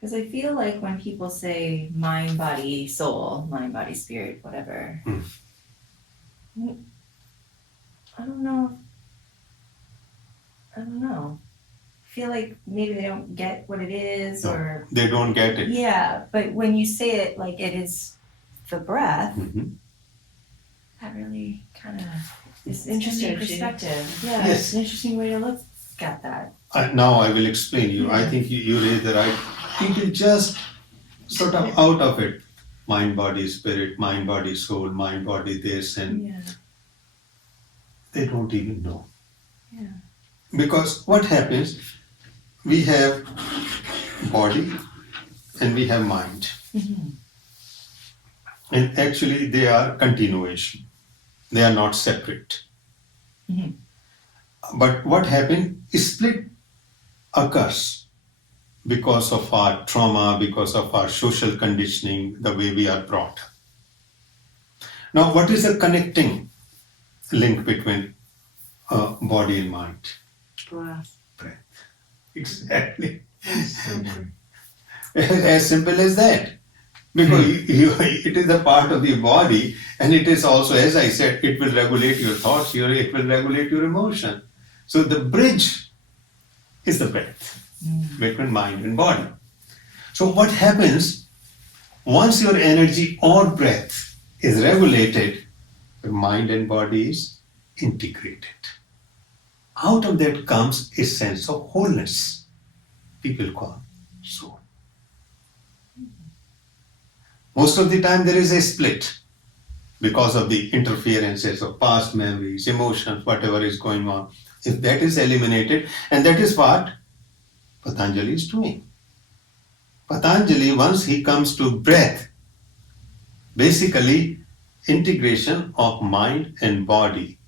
Because I feel like when people say mind, body, soul, mind, body, spirit, whatever, I don't know. feel like maybe they don't get what it is, No. or They don't get it. yeah, but when you say it like it is the breath, Mhm. that really kind of is interesting energy. perspective. Yeah, Yes. it's an interesting way to look at that. Now I will explain you. I think you raised the right. It is just sort of out of it. Mind, body, spirit, mind, body, soul, mind, body, this, and Yeah, they don't even know. yeah. Because what happens, we have body and we have mind. Mhm. And actually they are continuation. They are not separate. Mhm. But what happened, split occurs because of our trauma, because of our social conditioning, the way we are brought up. Now, what is the connecting link between body and mind? Breath. Breath. Exactly. Simple. As simple as that. Because it is a part of the body, and it is also, as I said, it will regulate your thoughts, it will regulate your emotion. So the bridge is the breath between mind and body. So what happens once your energy or breath is regulated, the mind and body is integrated. Out of that comes a sense of wholeness. People call soul. Most of the time there is a split because of the interferences of past memories, emotions, whatever is going on. If that is eliminated, and that is what Patanjali is doing. Patanjali, once he comes to breath, basically integration of mind and body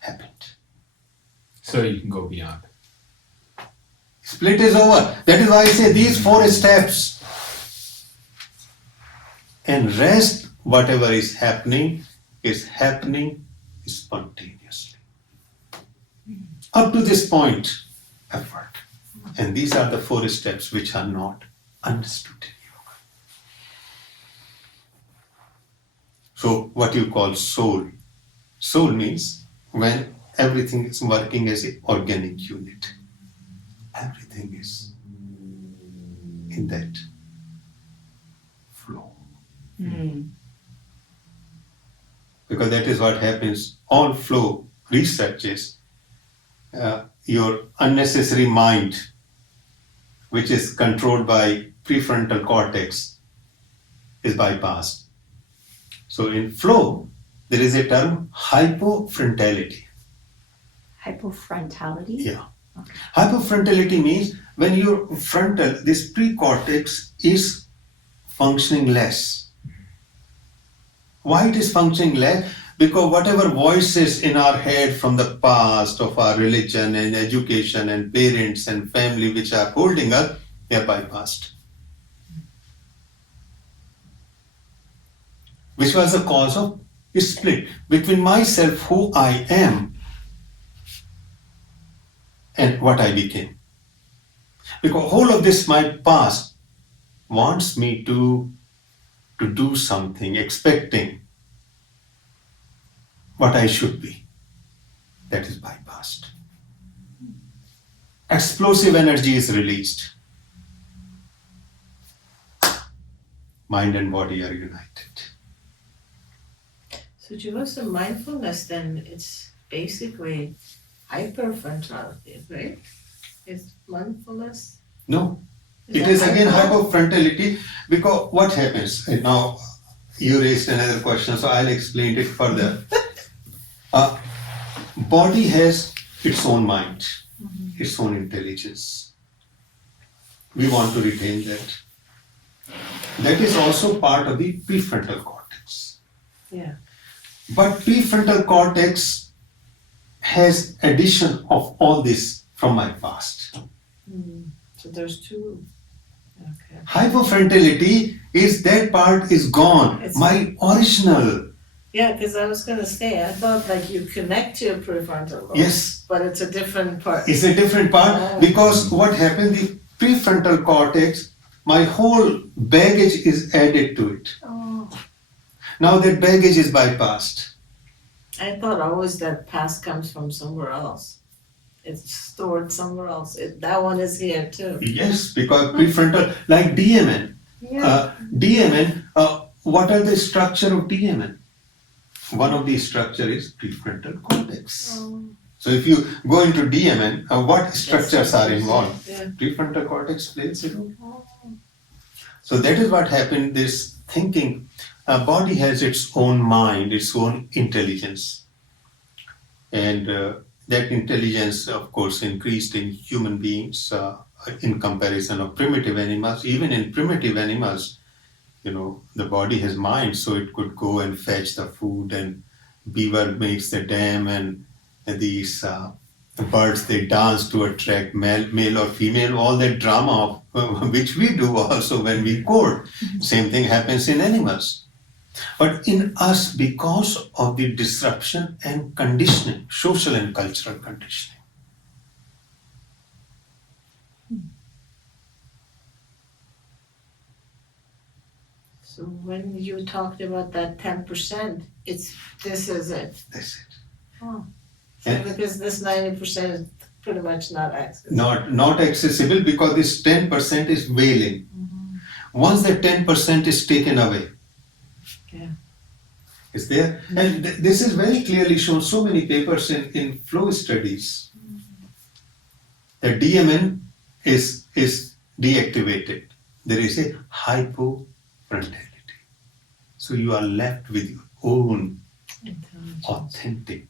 happened. So you can go beyond. Split is over. That is why I say these 4 steps. And rest, whatever is happening spontaneously. Up to this point, effort. And these are the 4 steps which are not understood in yoga. So, what you call soul. Soul means when everything is working as an organic unit. Everything is in that flow. Mm. Because that is what happens. All flow researches your unnecessary mind, which is controlled by prefrontal cortex, is bypassed. So in flow, there is a term hypofrontality. Hypofrontality? Yeah. Hypofrontality means when your frontal, this precortex is functioning less. Why it is functioning less? Because whatever voices in our head from the past of our religion and education and parents and family which are holding us, they are bypassed. Which was the cause of split between myself, who I am, and what I became. Because whole of this, my past, wants me to do something, expecting what I should be. That is bypassed. Explosive energy is released. Mind and body are united. So Jivasu, mindfulness then it's basically hyperfrontality, right? It's mindfulness. No, it is again hypofrontality, because what happens? And now you raised another question, so I'll explain it further. Body has its own mind, its own intelligence. We want to retain that. That is also part of the prefrontal cortex. Yeah. But prefrontal cortex has addition of all this from my past. So there's 2. Okay. Hypofrontality is that part is gone. It's my original. Yeah, because I was gonna say, I thought like you connect to your prefrontal lobe. Yes. But it's a different part. It's a different part Oh. because what happened, the prefrontal cortex, my whole baggage is added to it. Oh. Now that baggage is bypassed. I thought always that past comes from somewhere else. It's stored somewhere else. That one is here too. Yes, because prefrontal, like DMN. DMN, what are the structure of DMN? One of the structure is prefrontal cortex. So if you go into DMN, what structures are involved? Yeah. Prefrontal cortex plays a role. So that is what happened, this thinking. A body has its own mind, its own intelligence. And that intelligence, of course, increased in human beings in comparison of primitive animals. Even in primitive animals, the body has mind, so it could go and fetch the food, and beaver makes the dam, and these birds, they dance to attract male or female, all that drama which we do also when we court. Same thing happens in animals. But in us, because of the disruption and conditioning, social and cultural conditioning. So when you talked about that 10%, this is it. That's it. So And because this 90% is pretty much not accessible. not accessible, because this 10% is wailing. Once that 10% is taken away, Yeah. is there. And this is very clearly shown, so many papers in flow studies. The DMN is deactivated. There is a hypofrontality. So you are left with your own authentic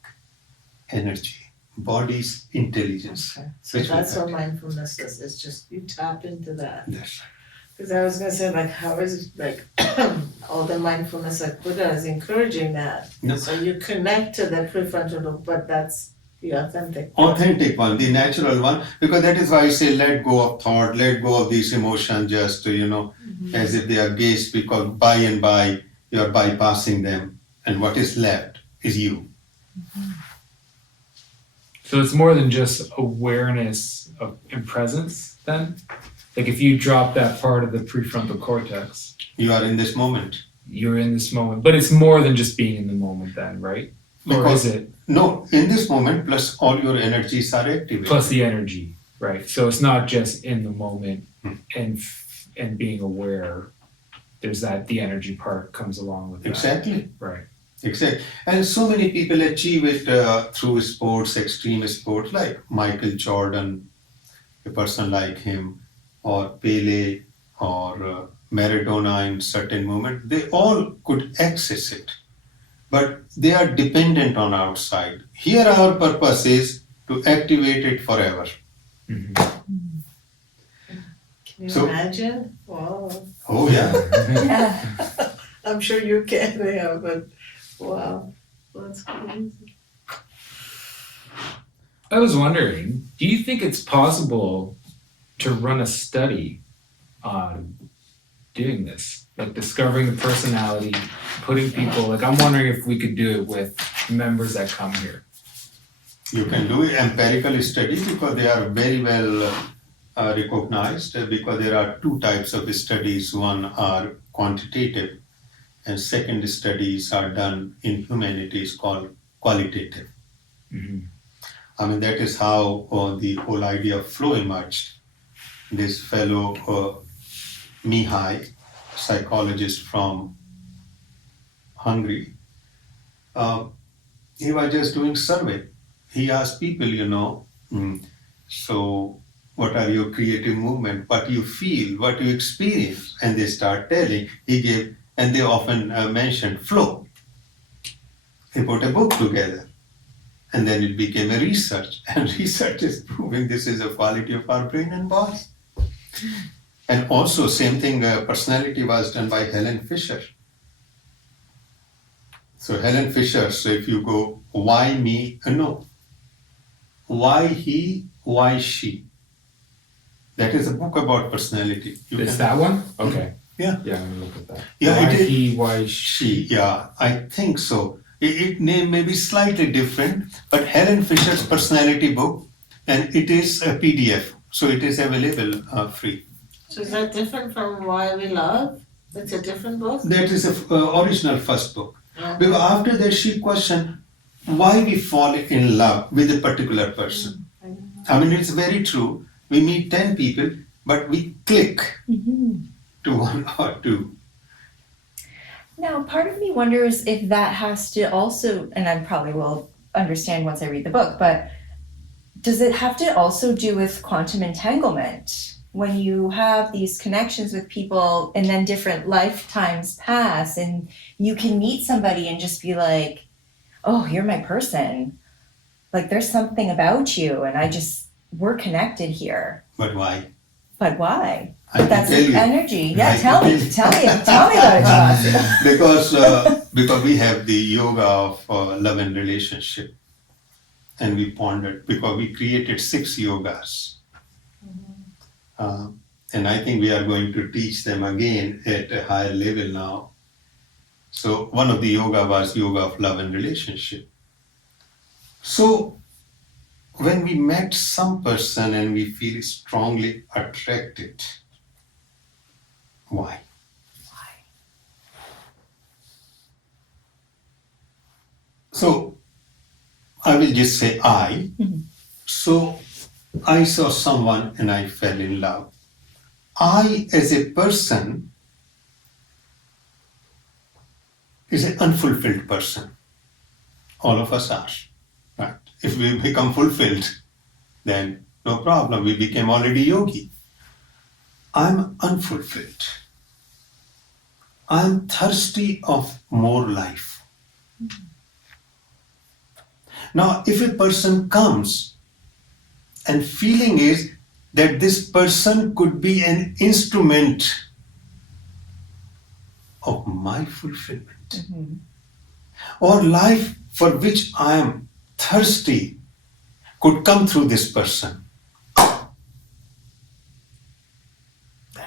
energy, body's intelligence. Okay. So Which that's will what mindfulness is. It's just you tap into that. That's right. Because I was gonna say, like, how is it, like, all the mindfulness, like Buddha is encouraging that. No. So you connect to that prefrontal lobe, but that's the authentic. Authentic one, the natural one, because that is why I say let go of thought, let go of these emotions, just as if they are gates, because by and by you are bypassing them, and what is left is you. So it's more than just awareness and presence then? Like if you drop that part of the prefrontal cortex, You are in this moment. you're in this moment. But it's more than just being in the moment then, right? Or Because- is it No, in this moment, plus all your energies are activated. plus the energy, right? So it's not just in the moment and being aware. There's the energy part comes along with that. Exactly. Right. Exactly. And so many people achieve it through sports, extreme sports, like Michael Jordan, a person like him, or Pele, or Maradona in certain moment. They all could access it, but they are dependent on outside. Here our purpose is to activate it forever. Mhm. Can you So- imagine? Wow. Oh yeah. Yeah. I'm sure you can, yeah, but wow, that's crazy. I was wondering, do you think it's possible to run a study on doing this? Like discovering the personality, putting people, like I'm wondering if we could do it with members that come here. You can do empirical study, because they are very well recognized, because there are two types of studies. One are quantitative, and second studies are done in humanities called qualitative. Mhm. I mean, that is how the whole idea of flow emerged. This fellow, Mihai, psychologist from Hungary, he was just doing survey. He asked people, so what are your creative movement, what you feel, what you experience, and they start telling. He gave, and they often mentioned flow. He put a book together, and then it became a research, and research is proving this is a quality of our brain and body. And also, same thing, personality was done by Helen Fisher. So Helen Fisher, so if you go, why me? No. Why he, why she? That is a book about personality. You It's can- that one? Okay. Yeah. Yeah, I'm gonna look at that. Yeah, Why it is- he, why she. She, yeah, I think so. It name may be slightly different, but Helen Fisher's personality book, and it is a PDF, so it is available free. So is that different from Why We Love? It's a different book? That is the original first book. Yeah. Because after that, she questioned why we fall in love with a particular person. I mean, it's very true. We meet 10 people, but we click to one or two. Now, part of me wonders if that has to also, and I probably will understand once I read the book, but does it have to also do with quantum entanglement? When you have these connections with people and then different lifetimes pass and you can meet somebody and just be like, oh, you're my person. Like there's something about you and we're connected here. But why? But why? I can That's tell you. energy. Yeah, I tell can me tell you. about it, Jivasu. Because we have the yoga of love and relationship, and we pondered because we created 6 yogas, and I think we are going to teach them again at a higher level now. So one of the yoga was yoga of love and relationship. So when we met some person and we feel strongly attracted, why? So I will just say I. So I saw someone and I fell in love. I as a person is an unfulfilled person. All of us are. Right? If we become fulfilled, then no problem. We became already yogi. I'm unfulfilled. I'm thirsty of more life. Now, if a person comes and feeling is that this person could be an instrument of my fulfillment or life for which I am thirsty could come through this person. That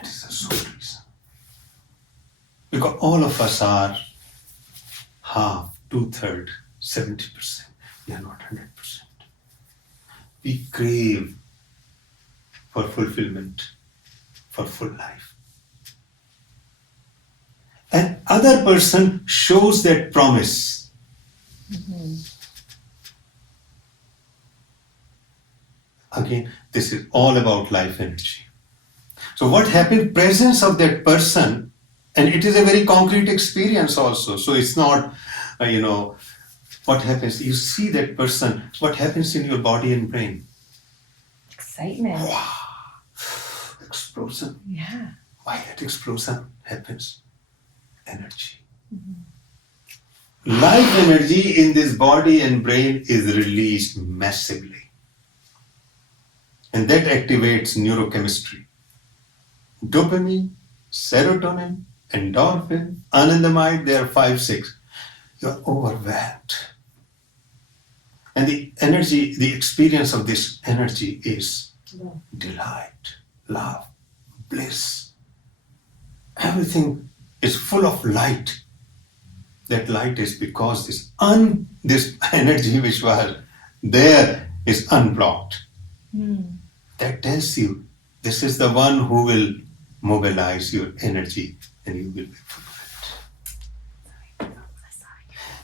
is the sole reason. Because all of us are half, 2/3, 70%. We are not 100%. We crave for fulfillment, for full life. And other person shows that promise. Again, this is all about life energy. So what happens, presence of that person, and it is a very concrete experience also. So it's not, what happens, you see that person, what happens in your body and brain? Excitement. Wow. Explosion. Yeah. Why that explosion happens? Energy. Life energy in this body and brain is released massively. And that activates neurochemistry. Dopamine, serotonin, endorphin, anandamide, there are 5, 6. You're overwhelmed. And the energy, the experience of this energy is delight, love, bliss. Everything is full of light. That light is because this energy which was there is unblocked. That tells you this is the one who will mobilize your energy and you will be fulfilled.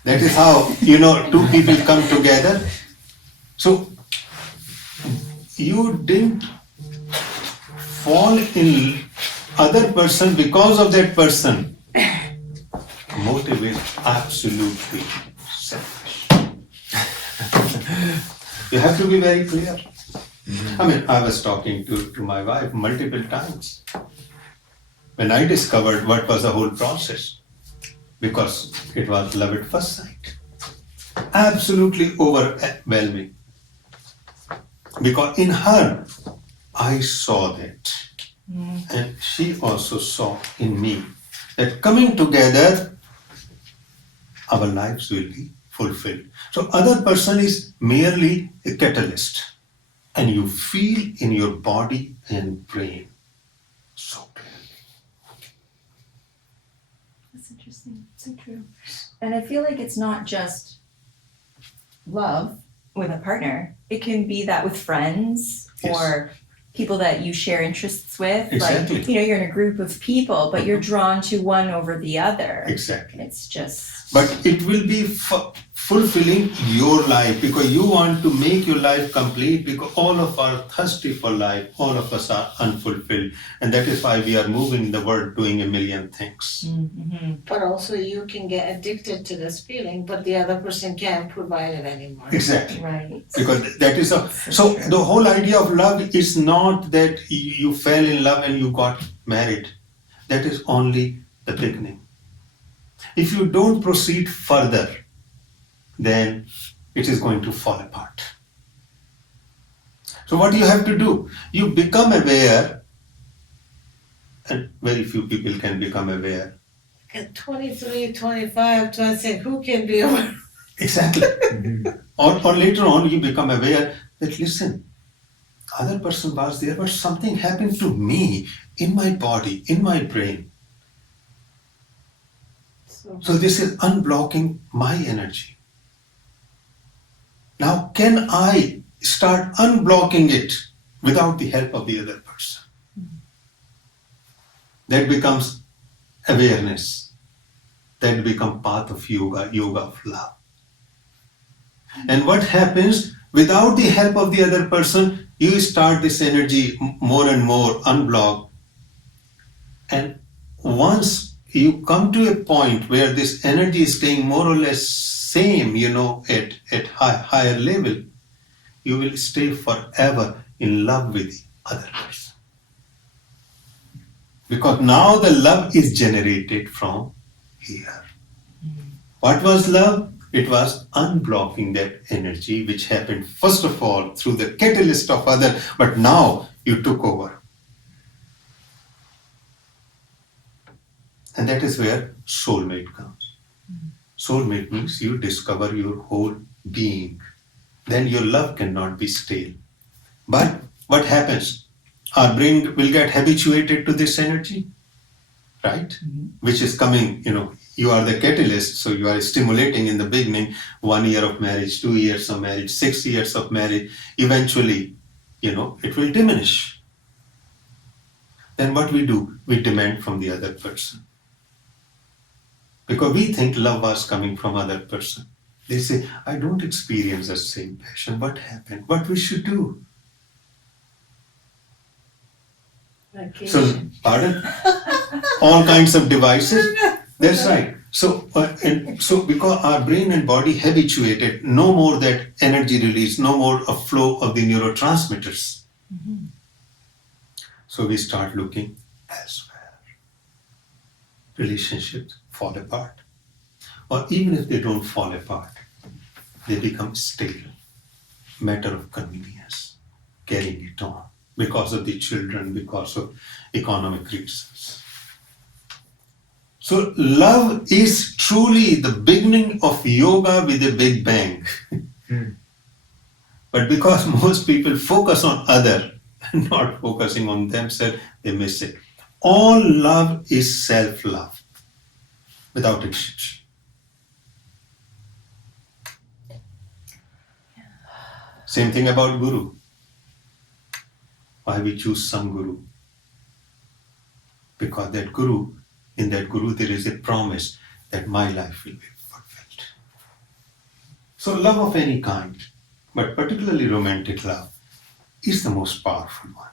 That is how, two people come together. So, you didn't fall in other person because of that person. Motive is absolutely selfish. You have to be very clear. I mean, I was talking to my wife multiple times when I discovered what was the whole process, because it was love at first sight. Absolutely overwhelming. Because in her, I saw that. And she also saw in me that coming together, our lives will be fulfilled. So other person is merely a catalyst. And you feel in your body and brain so clearly. That's interesting. So true. And I feel like it's not just love with a partner. It can be that with friends or people that you share interests with. Exactly. Like, you're in a group of people, but you're drawn to one over the other. Exactly. It's just... But it will be full fulfilling your life, because you want to make your life complete, because all of us are thirsty for life, all of us are unfulfilled, and that is why we are moving in the world doing a million things. But also you can get addicted to this feeling, but the other person can't provide it anymore. Exactly. Right. Because that is so true. the whole idea of love is not that you fell in love and you got married. That is only the beginning. If you don't proceed further, then it is going to fall apart. So what you have to do, you become aware, and very few people can become aware. At 23, 25, 26, who can be aware? Exactly. Or later on you become aware that, listen, other person was there, but something happened to me in my body, in my brain. So this is unblocking my energy. Now, can I start unblocking it without the help of the other person? That becomes awareness. That becomes path of yoga, yoga of love. And what happens without the help of the other person, you start this energy more and more unblocked. And once you come to a point where this energy is staying more or less same, at higher level, you will stay forever in love with the other person. Because now the love is generated from here. What was love? It was unblocking that energy, which happened first of all through the catalyst of other, but now you took over. And that is where soulmate comes. Soulmate means you discover your whole being. Then your love cannot be stale. But what happens? Our brain will get habituated to this energy, right? Which is coming, you are the catalyst, so you are stimulating in the beginning, 1 year of marriage, 2 years of marriage, 6 years of marriage. Eventually, it will diminish. Then what we do? We demand from the other person. Because we think love was coming from other person. They say, I don't experience the same passion. What happened? What we should do? So, pardon? All kinds of devices. That's right. So because our brain and body habituated, no more that energy release, no more a flow of the neurotransmitters. So we start looking elsewhere. Relationships fall apart. Or even if they don't fall apart, they become stale. Matter of convenience. Carrying it on. Because of the children, because of economic reasons. So love is truly the beginning of yoga with a big bang. But because most people focus on other and not focusing on themselves, they miss it. All love is self-love, without exception. Same thing about Guru. Why we choose some Guru? Because in that Guru there is a promise that my life will be fulfilled. So love of any kind, but particularly romantic love, is the most powerful one.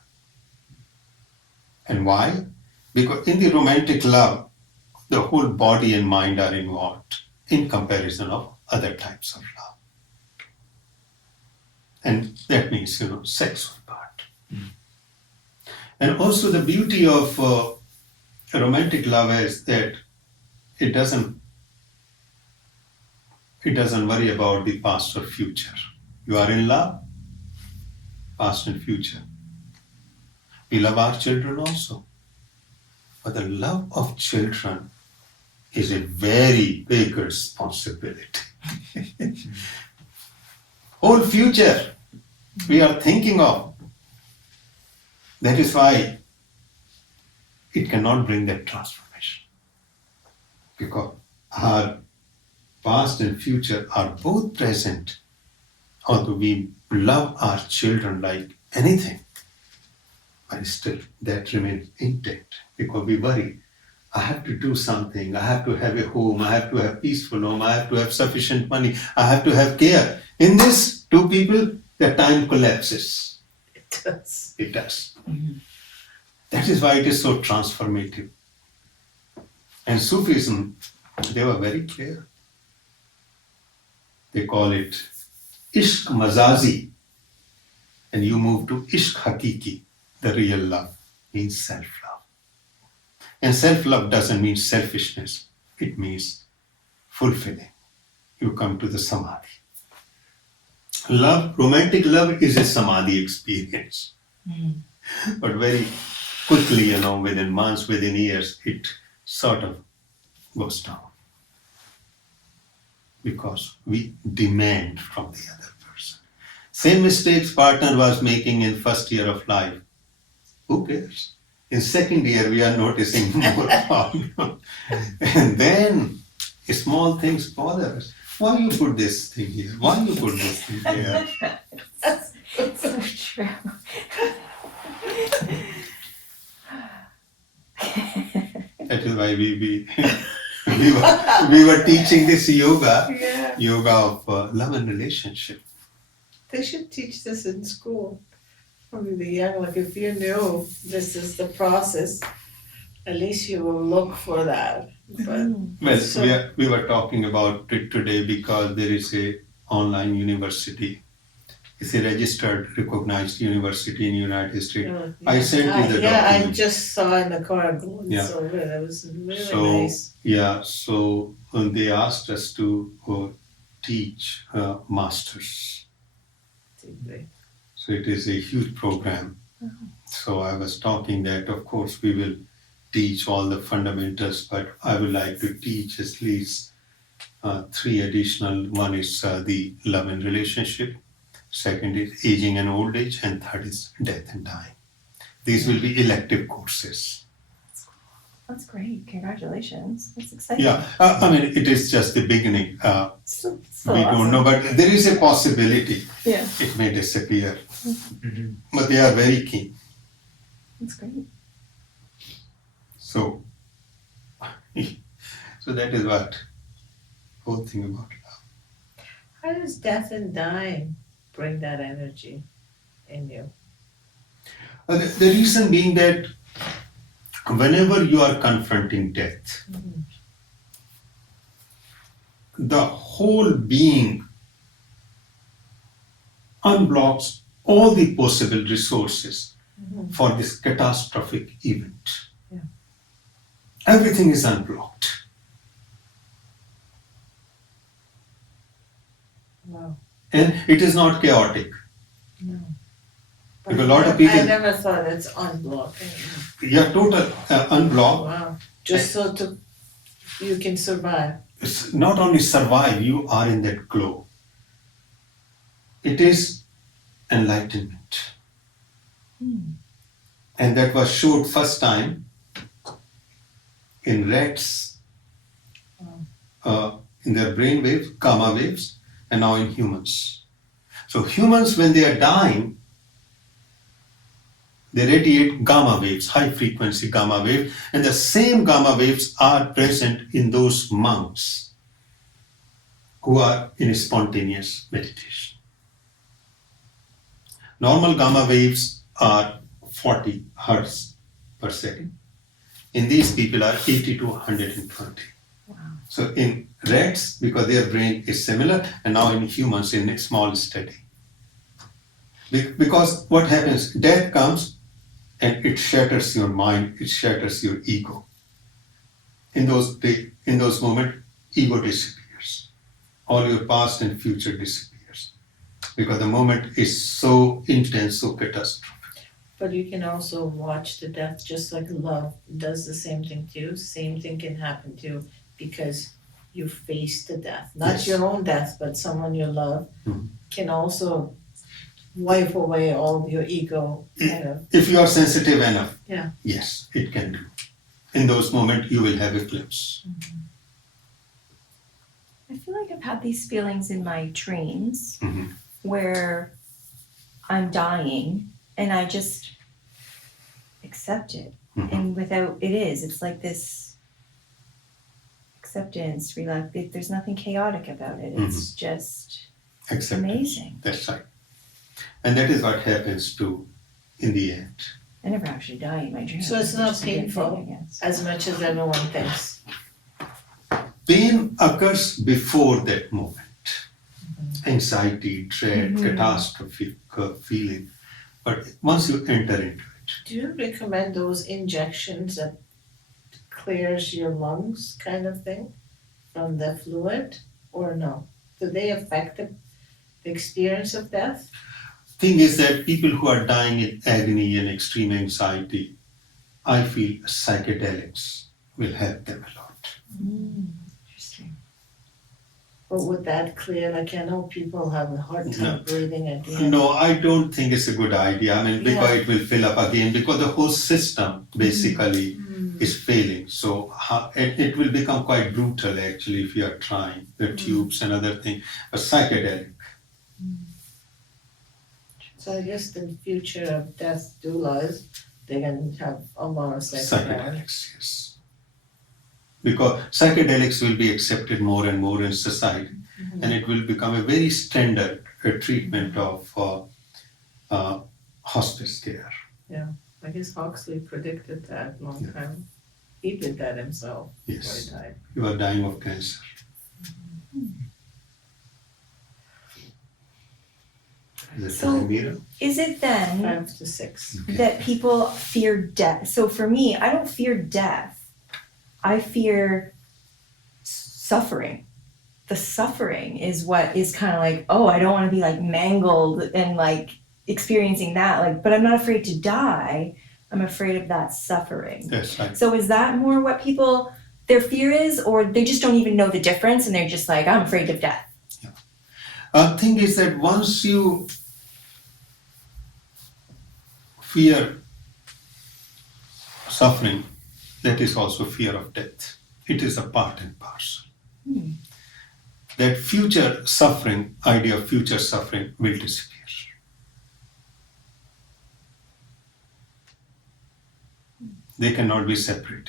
And why? Because in the romantic love, the whole body and mind are involved in comparison of other types of love. And that means, sexual part. And also the beauty of romantic love is that it doesn't worry about the past or future. You are in love, past and future. We love our children also. But the love of children is a very big responsibility. Whole future we are thinking of. That is why it cannot bring that transformation. Because our past and future are both present. Although we love our children like anything, but still that remains intact because we worry I have to do something. I have to have a home. I have to have peaceful home. I have to have sufficient money. I have to have care. In this, two people, their time collapses. It does. It does. That is why it is so transformative. And Sufism, they were very clear. They call it Ishq Mazazi. And you move to Ishq Hakiki, the real love, means self-love. And self-love doesn't mean selfishness. It means fulfilling. You come to the Samadhi. Love, romantic love is a Samadhi experience. But very quickly, within months, within years, it sort of goes down. Because we demand from the other person. Same mistakes partner was making in first year of life. Who cares? In second year, we are noticing more problem. And then small things bother us. Why you put this thing here? Why you put this thing here? It's so true. That is why we were teaching this yoga of love and relationship. They should teach this in school. From the young, like if you knew this is the process, at least you will look for that. But Well, so- we were talking about it today because there is a online university. It's a registered, recognized university in the United States. I sent you the Yeah, I document. just saw in the car going Yeah. so good. It was really So, nice. yeah, so they asked us to go teach masters. Deeply. So it is a huge program. So I was talking that, of course, we will teach all the fundamentals, but I would like to teach at least 3 additional. One is the love and relationship. Second is aging and old age. And third is death and dying. These will be elective courses. That's great. Congratulations. That's exciting. Yeah, I mean, it is just the beginning. So We don't know, but there is a possibility Yeah, it may disappear. Mhm. But they are very keen. that's great. So, so that is what whole thing about love. How does death and dying bring that energy in you? The reason being that whenever you are confronting death, the whole being unblocks all the possible resources for this catastrophic event. Yeah. Everything is unblocked. Wow. And it is not chaotic. No. Because a lot of people- I never thought it's unblocking. Yeah, total unblocked. Wow. Just so you can survive. It's not only survive, you are in that glow. It is enlightenment. And that was showed first time in rats, in their brain waves, gamma waves, and now in humans. So humans, when they are dying, they radiate gamma waves, high frequency gamma waves, and the same gamma waves are present in those monks who are in spontaneous meditation. Normal gamma waves are 40 hertz per second. In these people are 80 to 120. Wow. So in rats, because their brain is similar, and now in humans in a small study. Because what happens, death comes and it shatters your mind, it shatters your ego. In those moments, ego disappears. All your past and future disappears. Because the moment is so intense, so catastrophic. But you can also watch the death just like love does the same thing to you. Same thing can happen to you because you face the death. Not Yes. your own death, but someone you love Mhm. can also wipe away all of your ego kind of. If you are sensitive enough, Yeah. yes, it can do. In those moments, you will have a glimpse. I feel like I've had these feelings in my dreams Mhm. where I'm dying and I just accept it. Mhm. And it's like this acceptance, there's nothing chaotic about it. It's just Acceptance. amazing. That's right. And that is what happens too in the end. I never actually die in my dreams. So it's not which is a good painful. thing, I guess. as much as everyone thinks. Pain occurs before that moment. Anxiety, dread, Mhm. catastrophe feeling. But once you enter into it, Do you recommend those injections that clears your lungs kind of thing from the fluid or no? Do they affect the experience of death? thing is that people who are dying in agony and extreme anxiety, I feel psychedelics will help them a lot. Interesting. Or would that clear, like I know people have a hard time No. breathing at the end. No, I don't think it's a good idea. I mean, because it will fill up again, because the whole system basically is failing. So it will become quite brutal actually if you are trying the tubes and other things. A psychedelic. So I guess the future of death doulas, they're gonna have a lot of psychedelics. Psychedelics, yes. Because psychedelics will be accepted more and more in society, and it will become a very standard treatment of hospice care. I guess Huxley predicted that long time. He did that himself before Yes, he died. you are dying of cancer. Is it So- time, Mira? Is it then 5 to 6. that people fear death? So for me, I don't fear death. I fear suffering. The suffering is what is kind of like, oh, I don't want to be like mangled and like experiencing that. Like, but I'm not afraid to die. I'm afraid of that suffering. That's right. So is that more what people, their fear is, or they just don't even know the difference and they're just like, I'm afraid of death? Thing is that once you fear suffering, that is also fear of death. It is a part and parcel. That future suffering, idea of future suffering will disappear. They cannot be separated.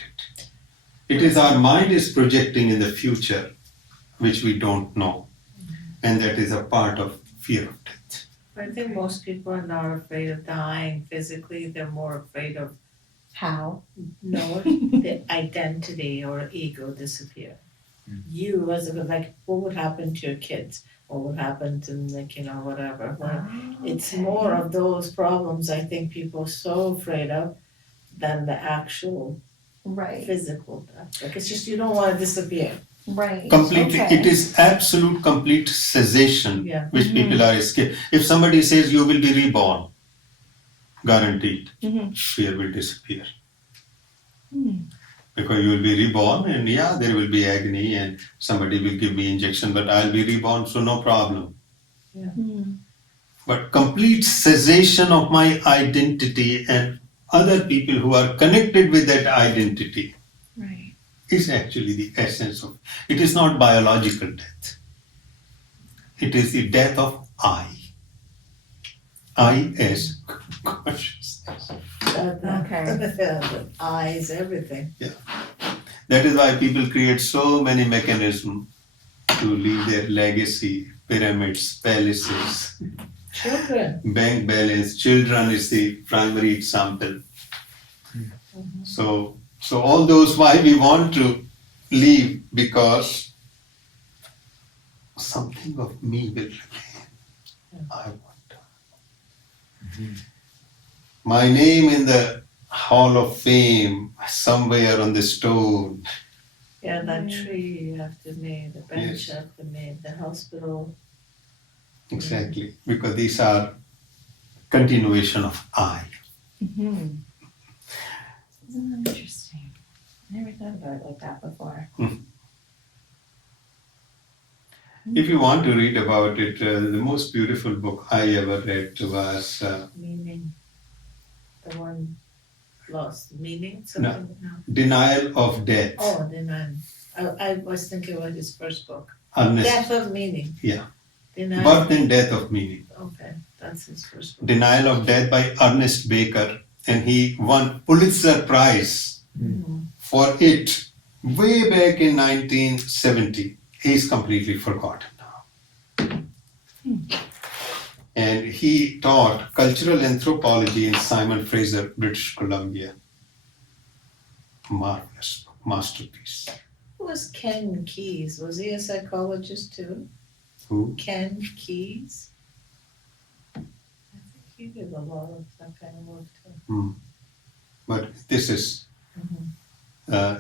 It is our mind is projecting in the future, which we don't know. And that is a part of fear of death. I think most people are not afraid of dying physically, they're more afraid of How? the identity or ego disappear. You as a, like, what would happen to your kids? What would happen to, like, whatever. It's more of those problems I think people are so afraid of than the actual Right. physical death. Like, it's just you don't want to disappear. Right. Completely, Okay. it is absolute complete cessation Yeah. which people are escaping. If somebody says you will be reborn, guaranteed, fear will disappear. Because you will be reborn and there will be agony and somebody will give me injection, but I'll be reborn, so no problem. But complete cessation of my identity and other people who are connected with that identity Right. is actually the essence of it. Is not biological death. It is the death of I. I as consciousness. Okay. The eyes, everything. That is why people create so many mechanisms to leave their legacy, pyramids, palaces, Children. bank balance. Children is the primary example. So all those why we want to leave, because something of me will remain. I want to. My name in the Hall of Fame, somewhere on the stone. Yeah, that tree you have to make, the bench Yes. you have to make, the hospital. Exactly, because these are continuation of I. Isn't that interesting? I never thought about it like that before. If you want to read about it, the most beautiful book I ever read was Meaning. The one lost meaning, something? No. Denial of Death. Oh, denial. I was thinking about his first book. Ernest, Death of Meaning. Yeah. Denial. Birth and Death of Meaning. Okay, that's his first book. Denial of Death by Ernest Baker, and he won Pulitzer Prize for it. way back in 1970. He's completely forgotten now. And he taught cultural anthropology in Simon Fraser, British Columbia. Marvelous book, masterpiece. Who was Ken Keyes? Was he a psychologist too? Who? Ken Keyes? I think he did a lot of that kind of work too. But this is Mhm.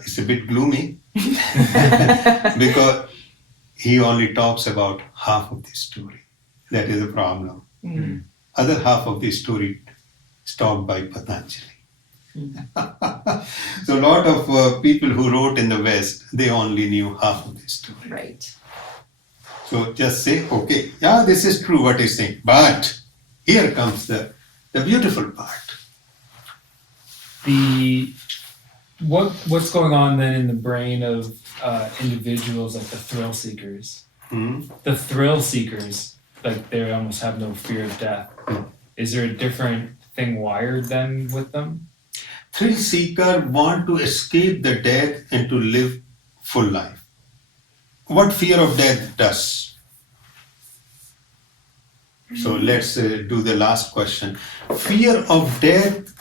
it's a bit gloomy because he only talks about half of the story. That is a problem. Mm. Other half of the story is taught by Patanjali. So a lot of people who wrote in the West, they only knew half of the story. Right. So just say, okay, yeah, this is true what he's saying. But here comes the beautiful part. What's going on then in the brain of individuals like the thrill seekers? The thrill seekers, like they almost have no fear of death. Is there a different thing wired then with them? Thrill seeker want to escape the death and to live full life. What fear of death does? So let's do the last question. Fear of death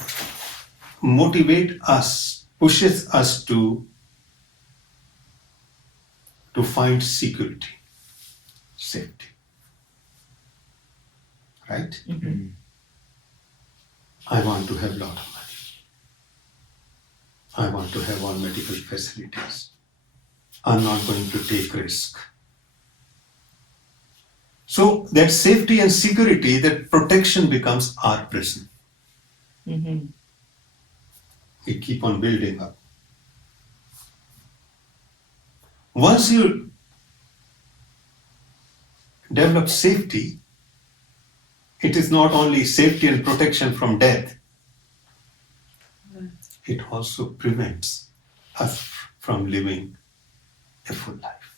motivate us, pushes us to find security, safety. Right? I want to have a lot of money. I want to have all medical facilities. I'm not going to take risk. So that safety and security, that protection becomes our prison. Mm-hmm. We keep on building up. Once you develop safety, it is not only safety and protection from death, it also prevents us from living a full life.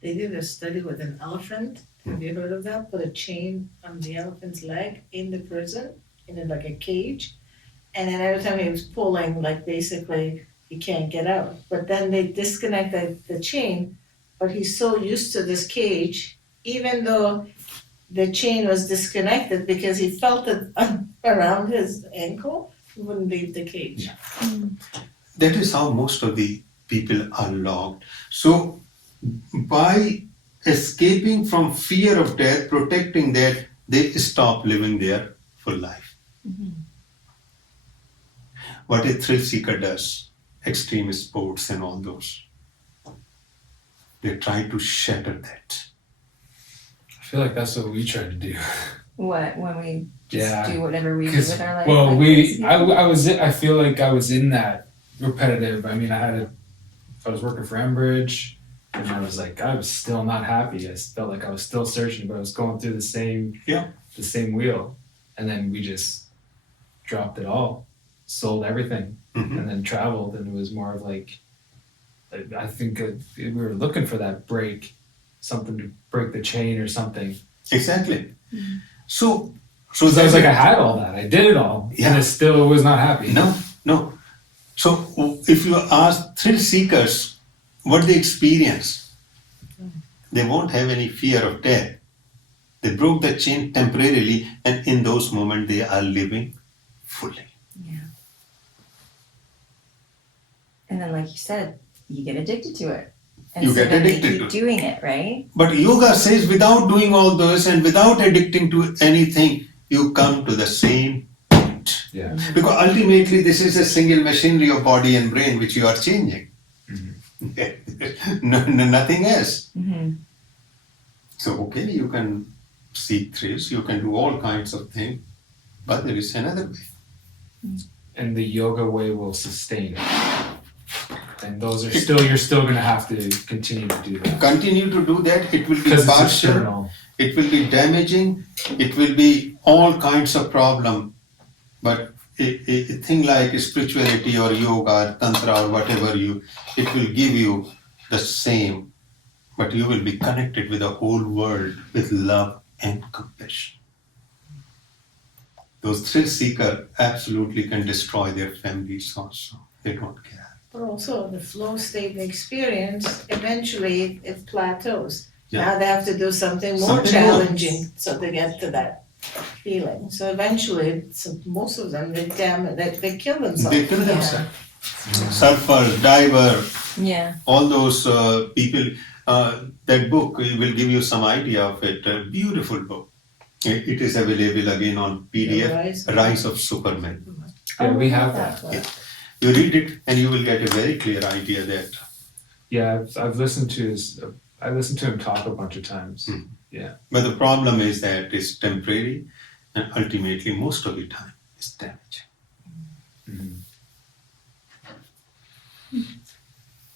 They did a study with an elephant. Have you heard of that? Put a chain on the elephant's leg in the prison, like a cage. And then every time he was pulling, like basically he can't get out. But then they disconnect the chain, but he's so used to this cage, even though the chain was disconnected because he felt it around his ankle, he wouldn't leave the cage. That is how most of the people are locked. So by escaping from fear of death, protecting that, they stop living their full life. What a thrill seeker does, extreme sports and all those, they try to shatter that. I feel like that's what we try to do. What, when we just Yeah, do whatever we do 'Cause, with our life? well, like we this, yeah. I feel like I was in that repetitive. I mean, I was working for Enbridge, and I was like, I was still not happy. I felt like I was still searching, but I was going through the same wheel, and then we just dropped it all, sold everything, and then traveled, and it was more of like, I think we were looking for that break, something to break the chain or something. Exactly. So So I was like, I had all that, I did it all, and I still was not happy. No. So if you ask thrill seekers what they experience, they won't have any fear of death. They broke the chain temporarily, and in those moments they are living fully. Yeah. And then, like you said, you get addicted to it. And You so get then addicted they to keep it. doing it, right? But yoga says without doing all those and without addicting to anything, you come to the same point. Yeah. Because ultimately this is a single machinery of body and brain which you are changing. Nothing else. So okay, you can seek thrills, you can do all kinds of things, but there is another way. And the yoga way will sustain it. And those are you're still going to have to continue to do that. Continue to do that, it will be Because it's partial, external. it will be damaging, it will be all kinds of problem. But a thing like spirituality or yoga or tantra or whatever it will give you the same, but you will be connected with the whole world with love and compassion. Those thrill seekers absolutely can destroy their families also. They don't care. But also the flow state experience, eventually it plateaus. Yeah. Now they have to do something more Something challenging so they get to that feeling. So eventually, most of them, they kill themselves. They kill themselves. Surfer, diver, Yeah. all those people. That book will give you some idea of it. A beautiful book. It is available again on PDF. Rise of Superman. Yeah, we Oh, have love that. Yeah. You read it and you will get a very clear idea that Yeah, I've listened to I listened to him talk a bunch of times. Hmm. Yeah. but the problem is that it's temporary and ultimately most of the time it's damaging. Mhm.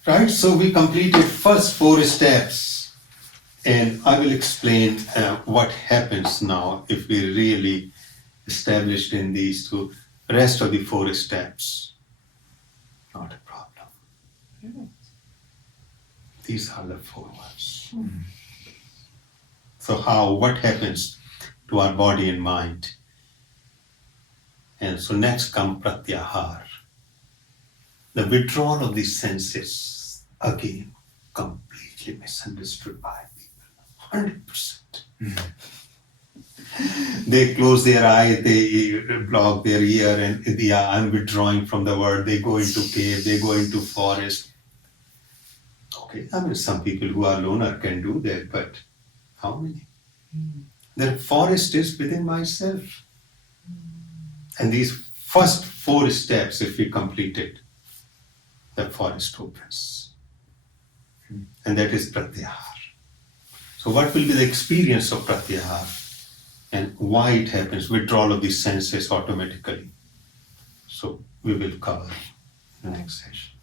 Right, so we completed first 4 steps and I will explain what happens now if we really established in these 2 rest of the 4 steps. Not a problem. These are the 4 ones. So what happens to our body and mind? And so next come pratyahar. The withdrawal of the senses, again, completely misunderstood by people. 100%. They close their eye, they block their ear, and I'm withdrawing from the world. They go into cave, they go into forest. Okay, I mean, some people who are loner can do that, but how many? The forest is within myself. And these first 4 steps, if we complete it, the forest opens. And that is pratyahar. So what will be the experience of pratyahar and why it happens, withdrawal of the senses automatically? So we will cover in the next session.